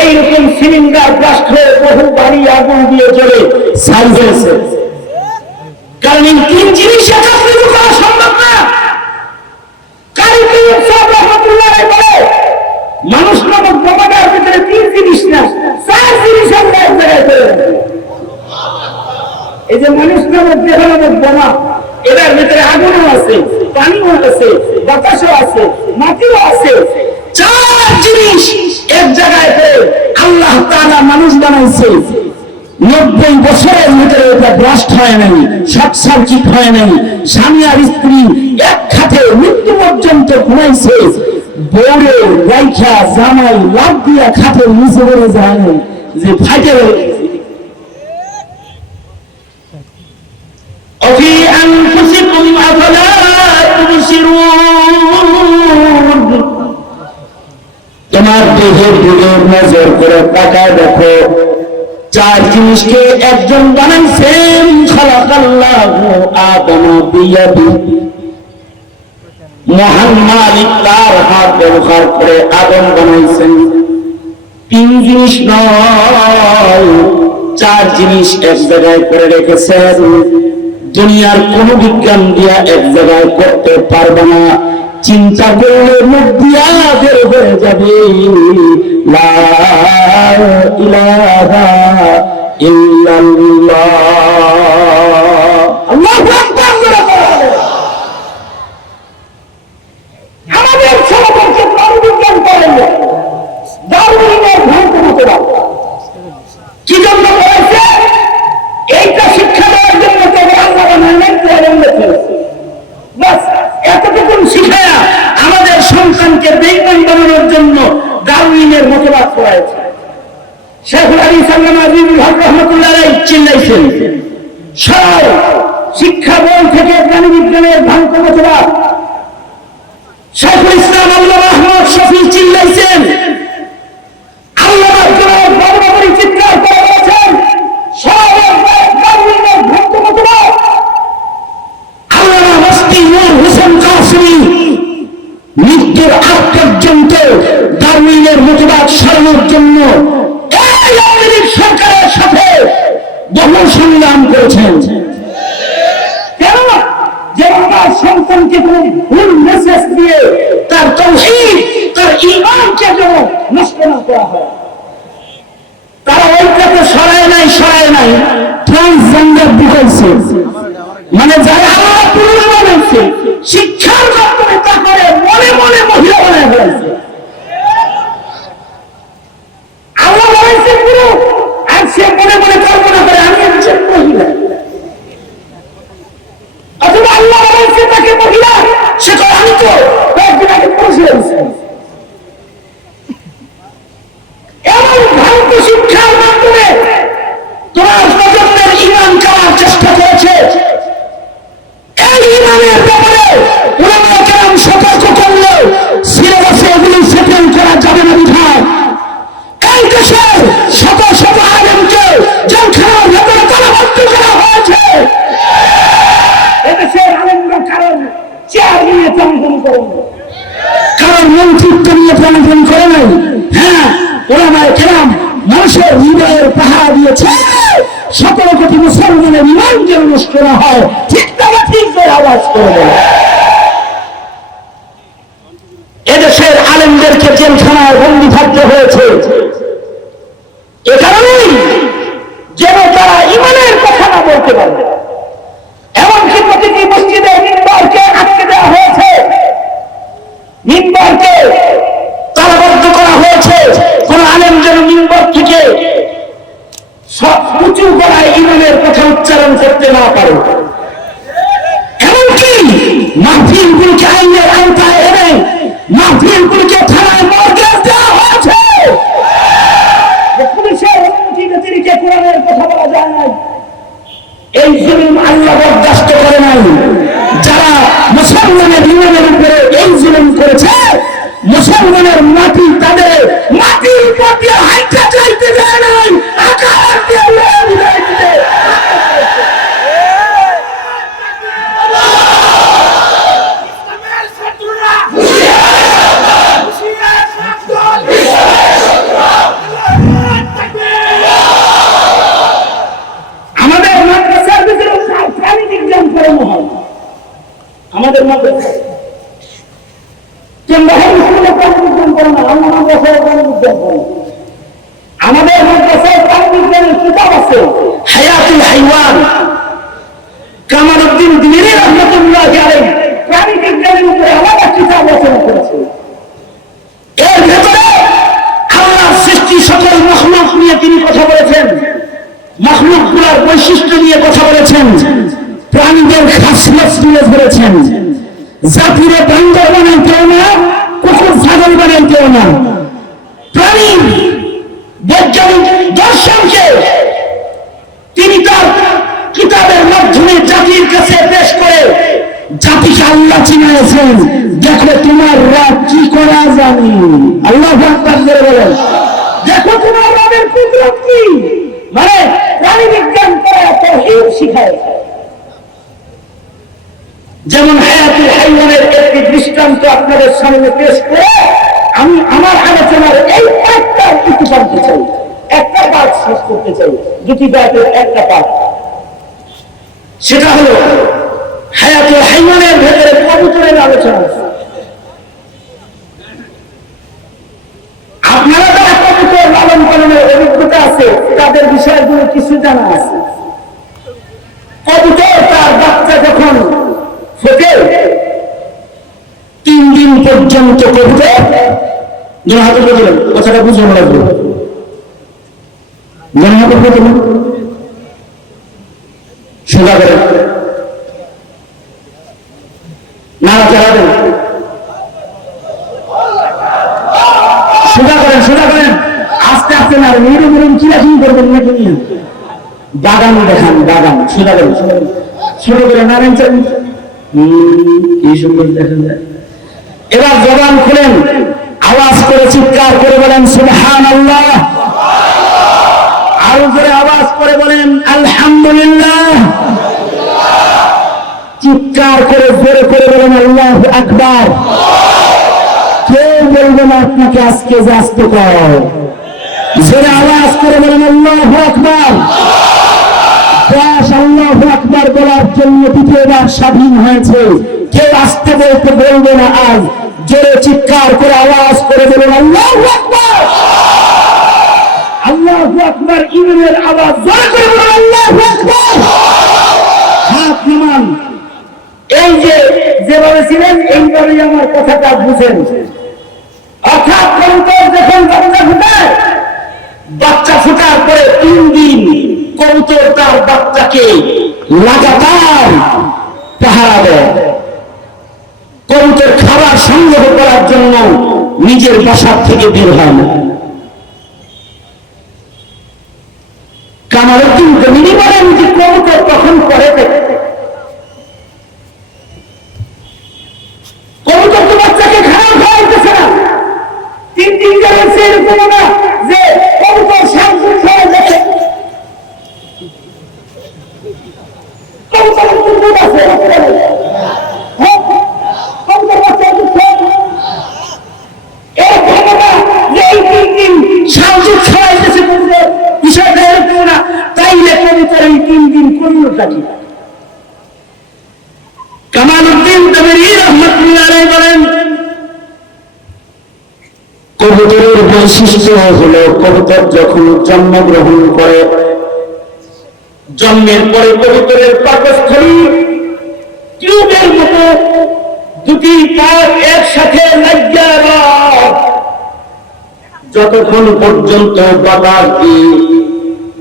এইরকম সিলিন্ডার ব্লাস্ট হয়ে বহু বাড়ি আগুন দিয়ে জ্বলে ছাই হয়েছে। কারণ এই তিন জিনিস একত্রিত করা সম্ভব না। মানুষ নামক বোমাটার ভিতরে তিন জিনিস না, চার জিনিস আমরা এক জায়গায় করে রাখি। এই যে মানুষ নামক দেহ নামক বোমা, এটার ভিতরে আগুনও আছে, পানিও আছে, বাতাসও আছে, মাটিও আছে, চার জিনিস এক জায়গায় করে আল্লাহ তাআলা মানুষ বানাইছে। 90 বছরের ভিতরে এটা ব্লাস্ট হয় নাই, শর্ট সার্কিট হয় নাই, স্বামী আর স্ত্রী এক খাতে মৃত্যু পর্যন্ত ঘুমাইছে, বউরে রাইখা জামাই লাভ দিয়া খাতের নিচে পড়ে যায় যে ফাইটে রয়েছে। অফি আনফুসিকুম আফালা তুবসিরুন, তোমার দেহের দিকে নজর করে তাকায় দেখো, চার জিনিসকে একজন বানাইছেন। খালাকাল্লাহু আদম বিয়াদিহি, মহান মালিক তার হাত ব্যবহার করে আদম বানাইছেন। তিন জিনিস নয়, চার জিনিস এক জায়গায় করে রেখেছেন। দুনিয়ার কোন বিজ্ঞান দিয়া এক জায়গায় করতে পারবে না। চিন্তা করলে মুখ দিয়া বের হয়ে যাবে লা ইলাহা ইল্লাল্লাহ। আল্লাহু আকবার। আমাদের সমাজকে বিজ্ঞান করেন দারুণের ভ্রান্ত মতবাদ কি জন্য করেছে? এইটা শিক্ষা দেওয়ার জন্য তবে আল্লাহ বানালেন, বাস এতটুকু শিখায়া আমাদের সন্তানকে বেঈমান বানানোর জন্য দারুণের মতবাদ করেছে। শেখুল হাদিস আল্লামা আজিজুল হক রাহমাতুল্লাহ আলাইহি চিল্লাইছেন, সব শিক্ষা বই থেকে প্রাণী বিজ্ঞানের ভ্রান্ত মতবাদ। শেখুল ইসলাম আল্লামা আহমদ শফি চিল্লাইছেন, আল্লামা জনাব বর্বরী চিৎকার করে বলেছেন, সব দারুণের ভ্রান্ত মতবাদ। আল্লামা মুফতি নূর হোসেন কাসেমী মৃত্যুর আগ পর্যন্ত দারুণের মতবাদ সারানোর জন্য এই আওয়ামী লীগ সরকারের সাথে বহু সংগ্রাম করেছেন। কেন? যে আমার সন্তানকে কোন ভুল মেসেজ দিয়ে তার তাওহীদ, তার ঈমানকে যেন নষ্ট না করা হয়। তারা ওইটাকে সরায় নাই ট্রান্সজেন্ডার দিয়েছে, মানে যারা আল্লাহ পুরুষ বানাইছে, শিক্ষার মাধ্যমে তা করে মনে মনে মহিলা বানায় ফেলেছে। আল্লাহ বানাইছে পুরুষ, আর সে মনে মনে কল্পনা করে আমি একজন মহিলা। অথবা আল্লাহ বানাইছে তাকে মহিলা, সে করে আমি তো কয়েকদিন আগে পুরুষ হয়েছে। এমন ভ্রান্ত শিক্ষার মাধ্যমে তোমার প্রজন্মের ঈমান করার চেষ্টা করেছে। এই ঈমানের ব্যাপারে উলামায়ে কেরাম সতর্ক করলেও সিলেবাসে এগুলি সেটেল করা যাবে না। বিধায় এই দেশের শত শত আলেমকে জেলখানার ভেতরে তালাবদ্ধ করা হয়েছে। এদেশের আলেমরা কারণ চেয়ার নিয়ে টানাটানি করেন, কারণ মন্ত্রিত্ব নিয়ে টানাটানি করে নাই। হ্যাঁ, উলামায়ে কেরাম মানুষের হৃদয়ের পাহাড় দিয়েছে, 17 কোটি মুসলমানের ঈমান যেন নষ্ট না হয়। ঠিক তারা ঠিক করে আওয়াজ করে দেয়। আলেমদেরকে জেলখানায় বন্দী থাকতে হয়েছে। এ কারণেই যেন তারা ইমানের কথা না বলতে পারে। এমনকি প্রতিটি মসজিদে মিম্বরকে আটকে দেওয়া হয়েছে, মিম্বরকে তালাবদ্ধ করা হয়েছে। কোন আলেম যেন মিম্বর থেকে উঁচু গলায় ইমানের কথা উচ্চারণ করতে না পারে। এমনকি মাহফিলগুলোকে আইনের আওতায় এনে মাহফিলগুলোকে থানায় মর্যাদা দেওয়া হয়েছে। পুলিশের অনুমতি ব্যতিরেকে কোরআনের কথা বলা যায় না। এই জুলুম আল্লাহ বরদাস্ত করে নাই। যারা মুসলমানের ইমানের উপরে এই জুলুম করেছে, মুসলমানের মাটি তাদের মাটির উপর দিয়ে হাইটা চাইতে দেয় নাই, আকার দিয়ে উড়ায় দিতে। আমাদের মাদ্রাসার ভিতরে প্রাণী বিজ্ঞান পড়ানো হয়। আমাদের মাদ্রাসায় আমাদের মাদ্রাসায় প্রাণী বিজ্ঞানের কিতাব আছে, হায়াতুল হাইওয়ান। কামালউদ্দিন দিনী রাহমাতুল্লাহ আলাইহি প্রাণী বিজ্ঞানের উপরে আলাদা কিতাব রচনা করেছে। এর ভেতরে আল্লাহর সৃষ্টি সকল মাখলুক নিয়ে তিনি কথা বলেছেন, মাখলুকগুলোর বৈশিষ্ট্য নিয়ে কথা বলেছেন, প্রাণীদের খাসিয়ত নিয়ে ধরেছেন। জাতিরে বান্দর বানাইতেও না, কুকুর ছাগল বানাইতেও না। প্রাণী বৈজ্ঞানিক দর্শনকে তিনি তার কিতাবের মাধ্যমে জাতির কাছে পেশ করে জাতিকে আল্লাহ চিনিয়েছেন। দেখো তোমার রব কি করা জানি। আল্লাহু আকবার করে বলেন, দেখো তোমার রবের কুদরত কি। মানে প্রাণী বিজ্ঞান করে তাওহীদ শিখায়। যেমন হায়াতুল হাইওয়ানের একটি দৃষ্টান্ত আপনাদের সামনে পেশ করে আমি আমার আলোচনার এই একটা কিছু জানতে চাই, একটা পাঠ শেষ করতে চাই। দুটি পাঠের একটা পাঠ, সেটা হলো হায়াতুল হাইওয়ানের ভেতরে কবুতরের আলোচনা আছে। আপনারা যারা কবুতর লালন পালনের অভিজ্ঞতা আছে তাদের বিষয়গুলো কিছু জানা আছে। কবুতর তার বাচ্চা যখন ফোটে 3 দিন পর্যন্ত কবুতর হাতে বললেন, কথাটা বুঝে লাগবে। সোজা করেন, নাড়াচাড়া দেন, সোজা করেন, সোজা করেন, আস্তে আস্তে না মেরু মেরুন কিরাকিং করবেন নাকি নিয়ে বাগান দেখান, বাগান সোজা করেন, ছোট করে নাড়েন চান। এই সুন্দর দেখা যায়। এবার জবান খুলেন, আওয়াজ করে চিৎকার করে বলেন সুবহানাল্লাহ। আরো জোরে আওয়াজ করে বলেন আলহামদুলিল্লাহ। চিৎকার করে জোরে করে বলেন আল্লাহু আকবার। কেউ বলবে না আপনাকে আজকে আসতে কর। জোরে আওয়াজ করে বলেন আল্লাহু আকবার। দেশ আল্লাহু আকবার বলার জন্য দ্বিতীয়বার স্বাধীন হয়েছে। কেউ আসতে বলতে বলবে না আজ। জোরে চিৎকার করে আওয়াজ করে বলেন আল্লাহু আকবার। আল্লাহু আকবার ইমানের আওয়াজ জোরে করে বলেন আল্লাহু আকবার। হাত নামান। এই যে যেভাবে ছিলেন এইভাবেই আমার কথাটা বুঝেন। অর্থাৎ কবুতর যখন বাচ্চা ফুটায়, বাচ্চা ফোটার পরে 3 দিন কবুতর তার বাচ্চাকে লাগাতার পাহারা দেয়। কবুতর খাবার সংগ্রহ করার জন্য নিজের বাসা থেকে বের হয় না। কামালউদ্দিন জমিনী বলেন যে কবুতর তখন করে কবুতর তো বাচ্চাকে খারাপ খাওয়াইতেছে না। 3 দিন যাবে সেরকম না যে কবুতর শান্ত খাওয়া যাচ্ছে। কবুতর দুধ আছে, কবুতর বাচ্চা দুধ খায় এরকম না যে এই 3 দিন শান্ত খাওয়াইতেছে কবুতর, বিষয়টা এরকম না। তাইলে কবুতর এই 3 দিন করল থাকি। কামালউদ্দিন জমিনী রাহমাতুল্লাহ আলাইহি বলেন কবুতরের বৈশিষ্ট্য হলো কবুতর যখন জন্মগ্রহণ করে, জন্মের পরে কবুতরের পাকস্থলী টিউবের মতো দুটি পাক একসাথে লাগিয়া রয়। যতক্ষণ পর্যন্ত বাতাস দিয়ে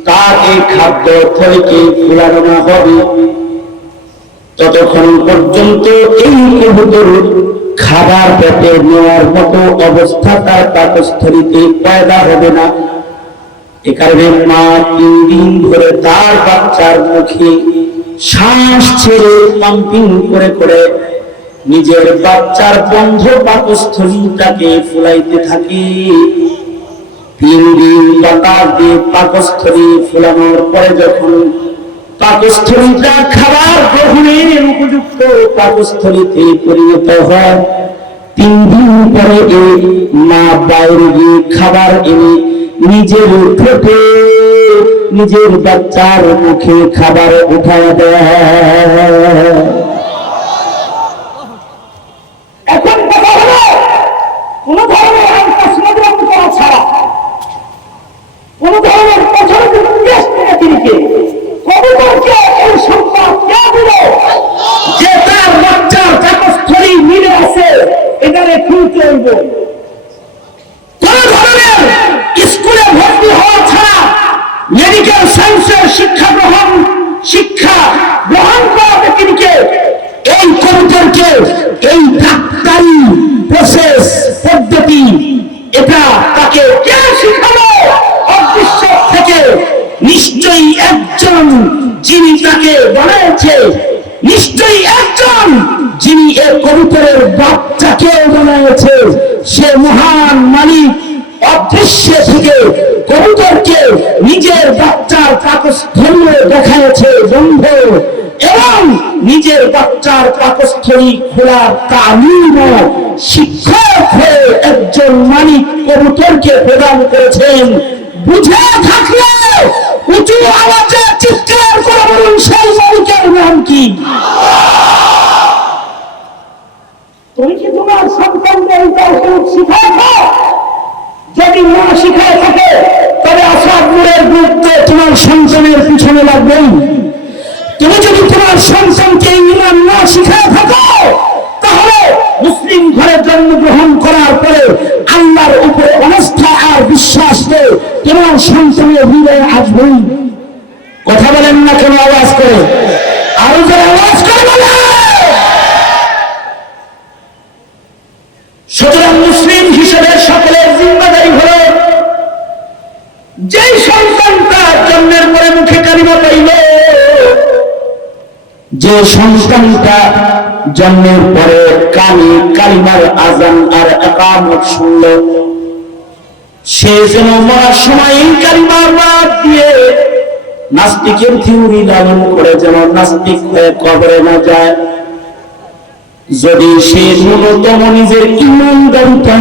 তার এই খাদ্য থলিকে ফুলানো না হবে, ততক্ষণ পর্যন্ত এই কবুতর খাবার পেটে নেওয়ার মতো অবস্থা তার পাকস্থলীতে পয়দা হবে না। এ কারণে মা 3 দিন ধরে তার বাচ্চার মুখে শ্বাস ছেড়ে পাম্পিং করে করে নিজের বাচ্চার বন্ধ পাকস্থলীটাকে ফুলাইতে থাকে। 3 দিন বাতাস দিয়ে পাকস্থলী ফুলানোর পরে যখন পাকস্থলীটা খাবার গ্রহণের উপযুক্ত পাকস্থলীতে পরিণত হয়, 3 দিন পরে এই মা বাইরে গিয়ে খাবার এনে নিজের ঠোঁটে নিজের বাচ্চার মুখে খাবার উঠায় দেয়। এখন কথা হলো কোন ধরনের আন্তঃসমাজ করা ছাড়া, কোন ধরনের প্রচলিত নির্দেশ থেকে তিনিকে কবুতরকে এই সম্পদ কে দিল যে তার বাচ্চার পাকস্থলী মিলে আছে, এটারে খুলতে হইব। কোন ধরনের স্কুলে ভর্তি হওয়া ছাড়া মেডিকেল সায়েন্সের শিক্ষা গ্রহণ করা ব্যক্তিকে এই কবুতরকে এই ডাক্তারি প্রসেস পদ্ধতি এটা তাকে কে শিখালো? অদৃশ্য থেকে নিশ্চয়ই একজন যিনি তাকে বানাইছে, নিশ্চয়ই একজন যিনি এই কবুতরের বাচ্চাকে বানাইছে, সে মহান মালিক অদৃশ্য থেকে কবুতরকে নিজের বাচ্চার পাকস্থলী দেখাইছে বন্ধ, এবং নিজের বাচ্চার পাকস্থলী খোলার তালিম শিক্ষক হয়ে একজন মালিক কবুতরকে প্রদান করেছেন। বুঝে থাকলে উঁচু আওয়াজে চিৎকার করে বলুন, সেই মালিকের নাম কি? তুমি কি তোমার সন্তানকে এই তাওহীদ শিখাও? যদি না শিখায় থাকে তবে আসাদুরের বিরুদ্ধে তোমার সন্তানের পিছনে লাগবে। তুমি যদি তোমার সন্তানকে ঈমান না শিখায় থাকো, তাহলে মুসলিম ঘরে জন্মগ্রহণ করার পরে আল্লাহর উপরে অনাস্থা আর বিশ্বাস নেই, তোমার সন্তানের হৃদয়ে আসবেই। কথা বলেন না কেন? আওয়াজ করে, আরো যারা আওয়াজ করে বলে। সুতরাং মুসলিম হিসেবে সকলের জিম্মাদারি হলো, যেই সন্তানটা জন্মের পরে মুখে কালিমা পাইল, যে সন্তানটা জন্মের পরে কানে কালিমার আযান আর ইকামত শুনল, সে যেন মরার সময় এই কালিমার বাদ দিয়ে নাস্তিকের থিওরি লালন করে যেন নাস্তিক হয়ে কবরে না যায়। যদি সে ন্যূনতম নিজের ঈমানদারিতা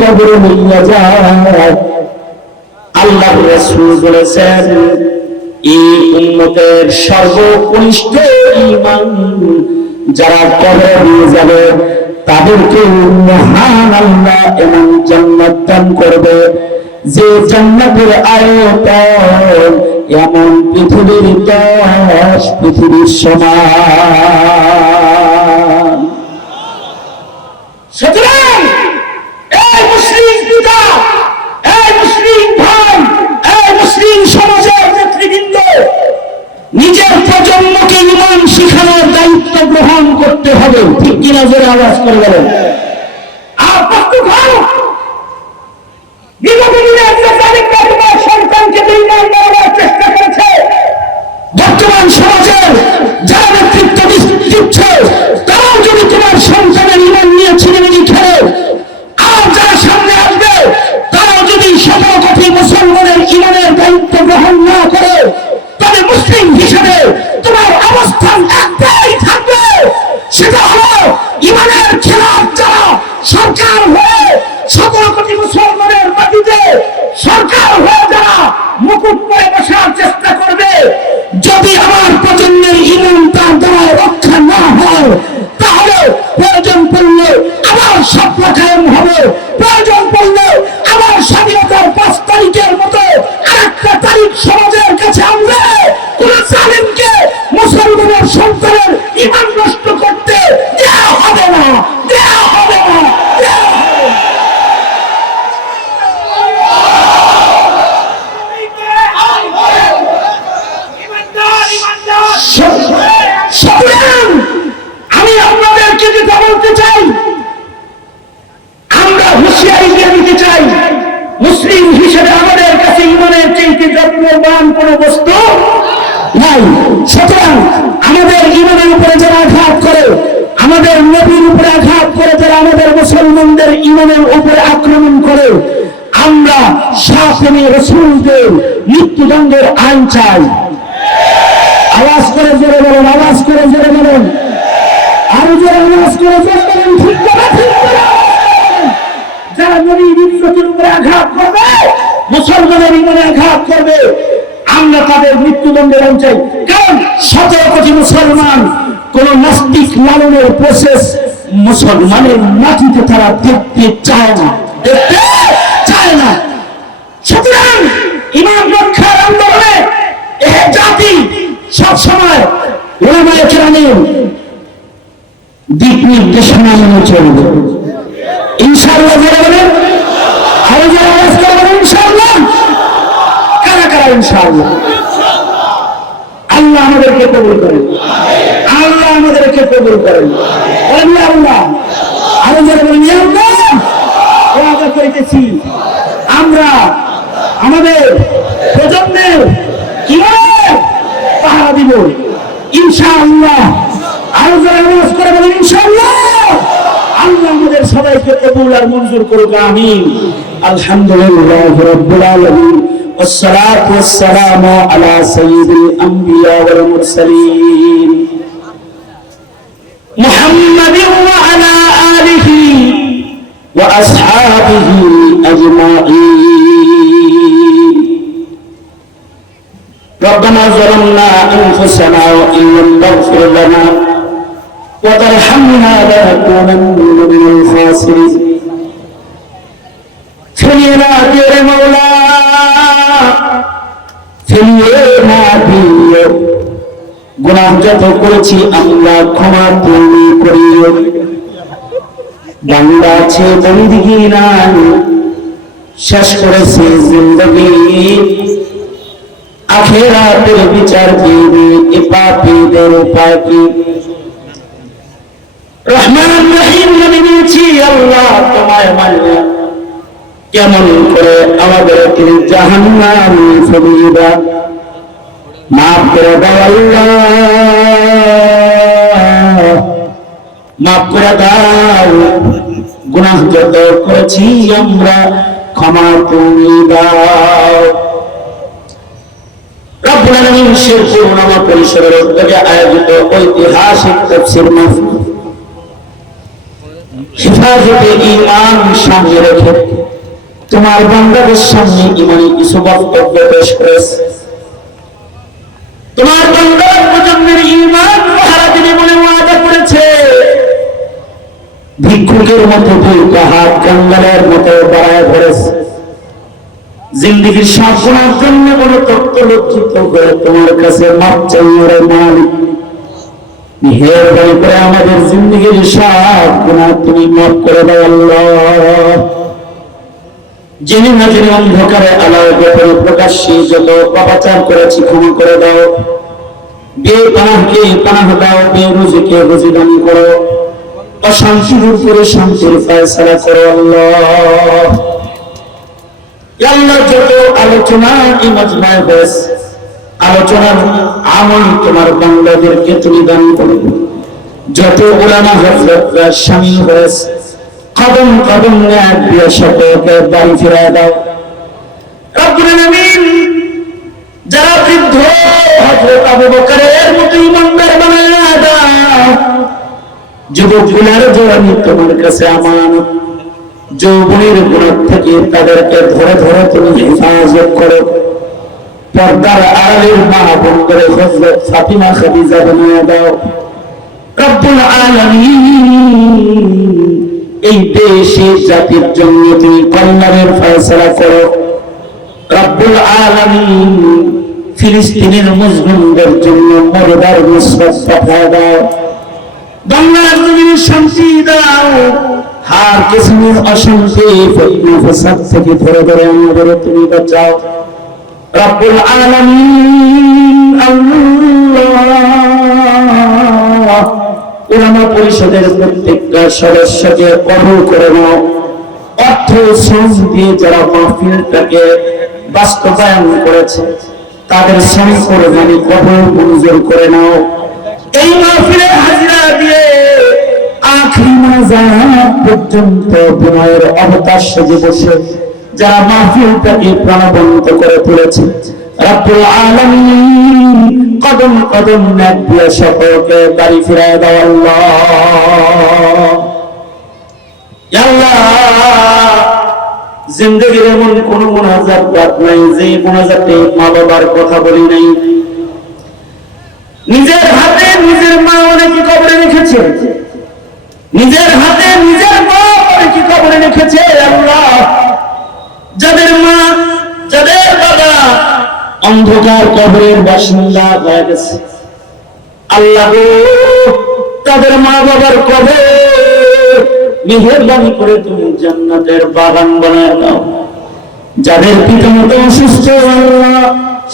কবরে নিয়ে যায়, আল্লাহর রাসূল বলেছেন এই উম্মতের সর্বকনিষ্ঠ ঈমান যারা কবরে নিয়ে যাবে তাদেরকে মহান আল্লাহ এমন জান্নাত দান করবে যে জান্নাতের আয়তন এমন পৃথিবীর 10 পৃথিবীর সমান। সুতরাং এই মুসলিম পিতা, এই মুসলিম ভাই, এই মুসলিম সমাজের নেতৃবৃন্দ নিজের প্রজন্মকে ঈমান শিখানোর দায়িত্ব গ্রহণ করতে হবে। ঠিক কিনা? জোরে আওয়াজ করে বলেন। আর প্রস্তুত হও, বিগত দিনে একটা তালিকা তোমার সন্তানকে ঈমান দেওয়ার চেষ্টা করেছে। বর্তমান সমাজের যারা নেতৃত্ব দিচ্ছে তারাও যদি তোমার সন্তানের ঈমান নিয়ে ছিনিমিনি খেলে, আর যারা সামনে আসবে তারাও যদি 17 কোটি মুসলমানের ঈমানের দায়িত্ব গ্রহণ না করে, তবে মুসলিম হিসেবে তোমার অবস্থান একটাই থাকবে, সেটা হলো ঈমানের খেলাফ যারা সরকার হয়ে 17 কোটি মুসলমানের মাটিতে সরকার হয়ে যারা মুকুট পরে বসার চেষ্টা করবে, যদি আমার প্রজন্মের ঈমান তার দ্বারা রক্ষা না হয়, তাহলে প্রয়োজন পড়লে আবার স্বপ্ন কায়েম হবে, প্রয়োজন পড়লে আবার মুসলিম হিসেবে আমাদের কাছে ঈমানের চাইতে যত্নবান কোনো বস্তু নাই। সুতরাং আমাদের ঈমানের উপরে যারা আঘাত করে, আমাদের নবীর উপরে আঘাত করে, যারা আমাদের মুসলমানদের ঈমানের উপরে আক্রমণ করে, আমরা শাসনে রাসূলদের মৃত্যুদণ্ডের আইন চাই। আওয়াজ করে জোরে বলেন, আওয়াজ করে জোরে বলেন, আরো জোরে আওয়াজ করে জোরে বলেন, ঠিক করে ঠিক করে। যারা নবীর ইজ্জতের উপরে আঘাত করবে, মুসলমানের ঈমানে আঘাত করবে, আমরা তাদের মৃত্যুদণ্ডের আইন চাই। কারণ 17 কোটি মুসলমান কোন নাস্তিক লালনের প্রসেস মুসলমানের মাটিতে তারা দেখতে চায় না, দেখতে চায় না। সুতরাং ঈমান রক্ষার আন্দোলনে এই জাতি সবসময় ওলামায়ে কেরামের দিক নির্দেশনা মেনে চলবে ইনশাআল্লাহ। যারা বলেন আরো যারা আওয়াজ করে বলেন ইনশাআল্লাহ। কারা কারা ইনশাআল্লাহ? আল্লাহ আমাদেরকে কবুল করেন, আল্লাহ আমাদেরকে কবুল করেন। বলেন ইয়া আল্লাহ, আরো যারা বলেন ইয়া আল্লাহ। ওয়াদা করিতেছি আমরা আমাদের প্রজন্মের ঈমান পাহারা দিব ইনশাআল্লাহ। আরো যারা আওয়াজ করে বলেন ইনশাআল্লাহ। আল্লাহ আমাদের সবাইকে কবুল আর মঞ্জুর করুক, আমিন। আলহামদুলিল্লাহ রাব্বিল আলামিন, والصلاة والسلام على سيد الأنبياء والمرسلين محمد وعلى آله وأصحابه أجمعين. ربنا ظلمنا أنفسنا وإن لم تغفر لنا وترحمنا لنكونن من الخاسرين. ফিরিয়ে না দিও মওলা, ফিরিয়ে না দিও। গুনাহ যত করেছি আমরা ক্ষমা তুমি করিও। বান্দা আছে বন্দিগি নাই, শেষ করেছে জিন্দগি। আখিরাতের বিচার দিবি এ পাপীদের উপায় কি? রহমান রহিম নবী বলছি, আল্লাহ তোমায় মানলে কেমন করে আমাদের তিনি জাহান্নামে ফেলিয়ে দাও। মাফ করে দাও আল্লাহ, মাফ করে দাও। গুনাহ যত করেছি আমরা ক্ষমা তুমি দাও। রব্বুল আলামিন শেরপুর উলামা পরিষদের উদ্যোগে আয়োজিত ঐতিহাসিক তাফসীর মাহফিল হিফাজতে ঈমান সামনে রেখে তোমার বান্দাদের সামনে ঈমানি কিছু বক্তব্য পেশ করেছে। তোমার বান্দার প্রজন্মের ঈমান পাহারা দিবে বলে ওয়াদা করেছে। ভিক্ষুকের মতো দুইটা হাত কাঙ্গালের মতো বাড়ায় ধরেছে। জিন্দেগির সব গুনার জন্য বড় তত্ত্ব লজ্জিত করে তোমার কাছে মাপ চাই রে মালিক। মেহেরবানি করে আমাদের জিন্দেগির সব গুনাহ তুমি মাফ করে দাও আল্লাহ। জেনে না জেনে অন্ধকারে আলোয় গোপনে প্রকাশ্যে যত পাপাচার করেছি ক্ষমা করে দাও। বেপানাহকে পানাহ দাও, বেরুজিকে রুজি দান করো, অশান্তির উপরে শান্তির ফয়সালা করো আল্লাহ। আল্লাহ যত আলোচনা এই মজমায় হয়েছে, আলোচনার আমল তোমার বান্দাদেরকে তুমি দান করো। যত উলামা হযরতরা শামিল হয়েছে, কদম কদম নেক দিয়ে সকলকে বাড়ি ফিরিয়ে দাও রব্বুল আলামিন। যারা বৃদ্ধ হযরত আবু বকরের মতো ইমানদার বানায়া দাও। যুবকগুলার জওয়ানি তোমার কাছে আমানত, যৌবনের গুনাহ থেকে তাদেরকে ধরে ধরে তুমি হেফাজত করো। পর্দার আড়ালের মা বোনদের হযরত ফাতিমা খাদিজা বানায়া দাও রব্বুল আলামিন। এই দেশে জাতির জন্য তুমি কল্যাণের ফয়সালা করো রব্বুল আলামিন। ফিলিস্তিনের মুসলিমদের জন্য মরদার নুসরত পাঠাও দাও। বাংলার জমিনে শান্তি দাও। হার কিসমের অশান্তি ফিতনা ফাসাদ থেকে ধরে ধরে আমাদের তুমি বাঁচাও রব্বুল আলামিন। আল্লাহ উলামা পরিষদের প্রত্যেকটা সদস্যকে কবুল করে নাও। অর্থ শ্রম দিয়ে যারা মাহফিলটাকে বাস্তবায়ন করেছে তাদের শ্রম কোরবানি কবুল মঞ্জুর করে নাও। এই মাহফিলে হাজিরা দিয়ে আখিরি মোনাজাত পর্যন্ত বিনয়ের অবতার সেজে বসে যারা মাহফিলটাকে প্রাণবন্ত করে তুলেছে রব্বুল আলামিন কদম কদম নেক দিয়ে সকলকে বাড়ি ফিরায় দাও আল্লাহ। ইয়া আল্লাহ, জিন্দেগির এমন কোন মোনাজাত বাদ নাই যে মোনাজাতে মা বাবার কথা বলি নাই। নিজের হাতে নিজের মা অনেকে কবরে রেখেছে, নিজের হাতে নিজের মা অনেকে কবরে রেখেছে। আল্লাহ, যাদের মা যাদের বাবা অন্ধকার কবরের বাসিন্দা হয়ে গেছে, আল্লাহ গো তাদের মা বাবার কবর মেহেরবানি করে তুমি জান্নাতের বাগান বানায় দাও। যাদের পিতামাতা অসুস্থ আল্লাহ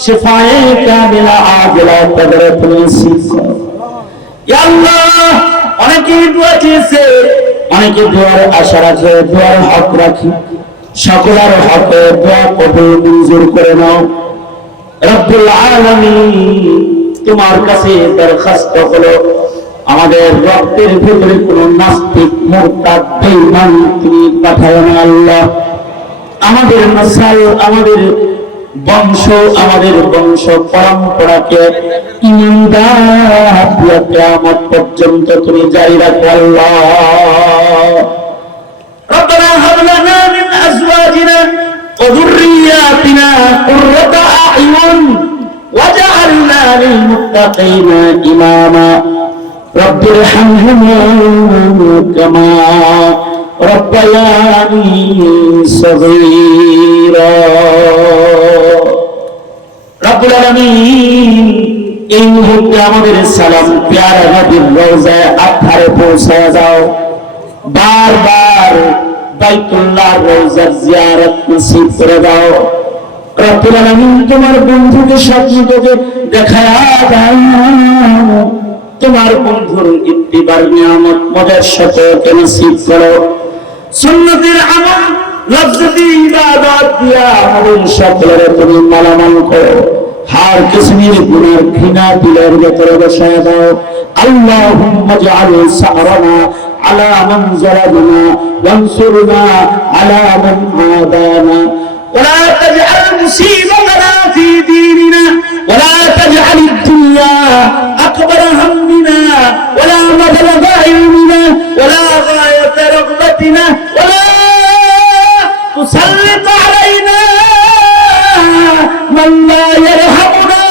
শিফায়ে কামিলা আজলা তাদের তুমি নসিব করো। ইয়া আল্লাহ, অনেকে দোয়া চেয়েছে, অনেকে দোয়ার আশা রাখে, দোয়ার হক রাখি, সকলের হকে দোয়া কবুল মঞ্জুর করে নাও রব্বুল আলামিন। তোমার কাছে দরখাস্ত হলো আমাদের রক্তের ভিতরে কোন নাস্তিক মুরতাদ বেঈমান তুমি পাঠাও না আল্লাহ। আমাদের নসল, আমাদের বংশ, আমাদের বংশ পরম্পরাকে ঈমানদার দিয়ে কিয়ামত পর্যন্ত তুমি জারি রাখো আল্লাহ। রব্বানা হাব লানা মিন আজওয়াজিনা ওয়া যুররিয়াতিনা কুররাতা আ'য়ুন ওয়াজআলনা লিল মুত্তাকিনা ইমামা রব্বির হামহুমা কামা রব্বায়ানি সগীরা। রব্বুল আলামিন, এই মুহূর্তে আমাদের সালাম প্যারা নবীর রওজায় আঠারে পৌঁছায় যাও। বারবার বাইতুল্লাহর রওজার জিয়ারত নসিব করে দাও রব্বুল আলামিন। তোমার বন্ধুকে স্বপ্নকে দেখায়া দাও, তোমার বন্ধুর ইত্তিবার নিয়ামত মজার সাথে নসিব করো। সুন্নতের আমল লজ্জতি ইবাদত দিয়া আমাদের সকলের তুমি মালামাল করো। হার কিসমের গুনার ঘৃণা দিলের ভেতরে বসায় দাও। আল্লাহুম্মা জাআল সারানা আলা মান যালামনা ওয়ানসুরনা আলা মান আদানা ولا تجعل مصيبتنا في ديننا ولا تجعل الدنيا أكبر همنا ولا مبلغ علمنا ولا غاية رغبتنا ولا تسلط علينا من لا يرحمنا.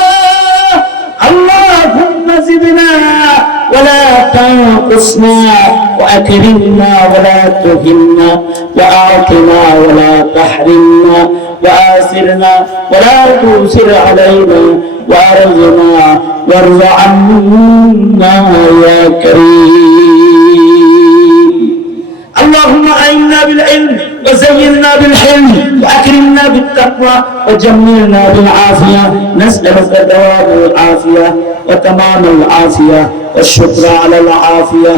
اللهم زدنا ولا تنقصنا وأكرمنا ولا تهنا وأعطنا ولا تحرمنا وآثرنا ولا تؤثر علينا وأرزقنا وارض عنا يا كريم. اللهم أعنا بالعلم وزينا بالحلم وأكرمنا بالتقوى وجملنا بالعافية. نسألك دوام العافية وتمام العافية والشكر على العافية.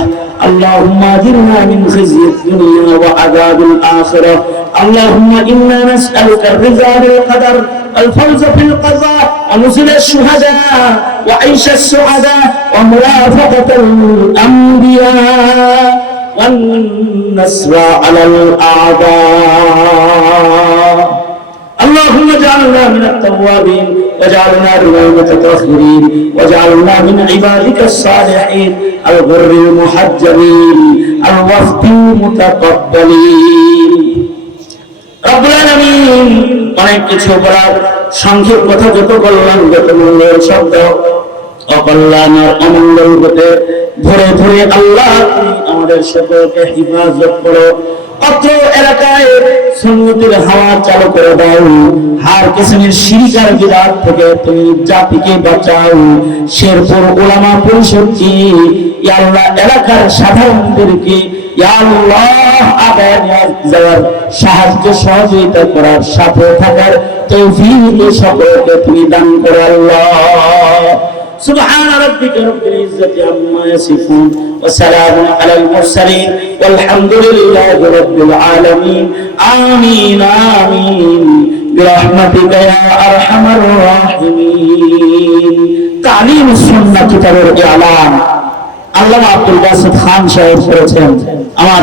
اللهم أجرنا من خزي الدنيا وعذاب الآخرة. اللهم إنا نسألك الرضا بالقدر والفوز بالقضاء ونزل الشهداء وعيش السعداء ومرافقة الأنبياء والنصر على الأعداء. اللهم اجعلنا من التوابين واجعلنا من المتطهرين واجعلنا من عبادك الصالحين الغر المحجلين الوفد المتقبلين. রব্বুল আলামিন, অনেক কিছু বলার সংক্ষেপ কথা যত বললাম, যত মঙ্গল শব্দ অকল্যাণ অমঙ্গল হতে ধরে ধরে আল্লাহ তুমি আমাদের সকলকে হেফাজত করো। অত্র এলাকায় সুন্নতের হাওয়া চালু করে দাও। হার কিসমের শিরকার বিদাত থেকে তুমি জাতিকে বাঁচাও। শেরপুর উলামা পরিষদকে ইয়া আল্লাহ, এলাকার সাধারণদেরকে ইয়া আল্লাহ আগায় নিয়ে যাওয়ার সাহায্য সহযোগিতা করার সাথে থাকার তৌফিক সকলকে তুমি দান করো আল্লাহ। سبحان ربك رب العزة عما يصفون وسلام على المرسلين والحمد لله رب العالمين آمين آمين برحمتك يا أرحم الراحمين تعليم السنة كتاب الإعلام আল্লামা আব্দুল বাসিত খান সাহেব করেছেন। আমার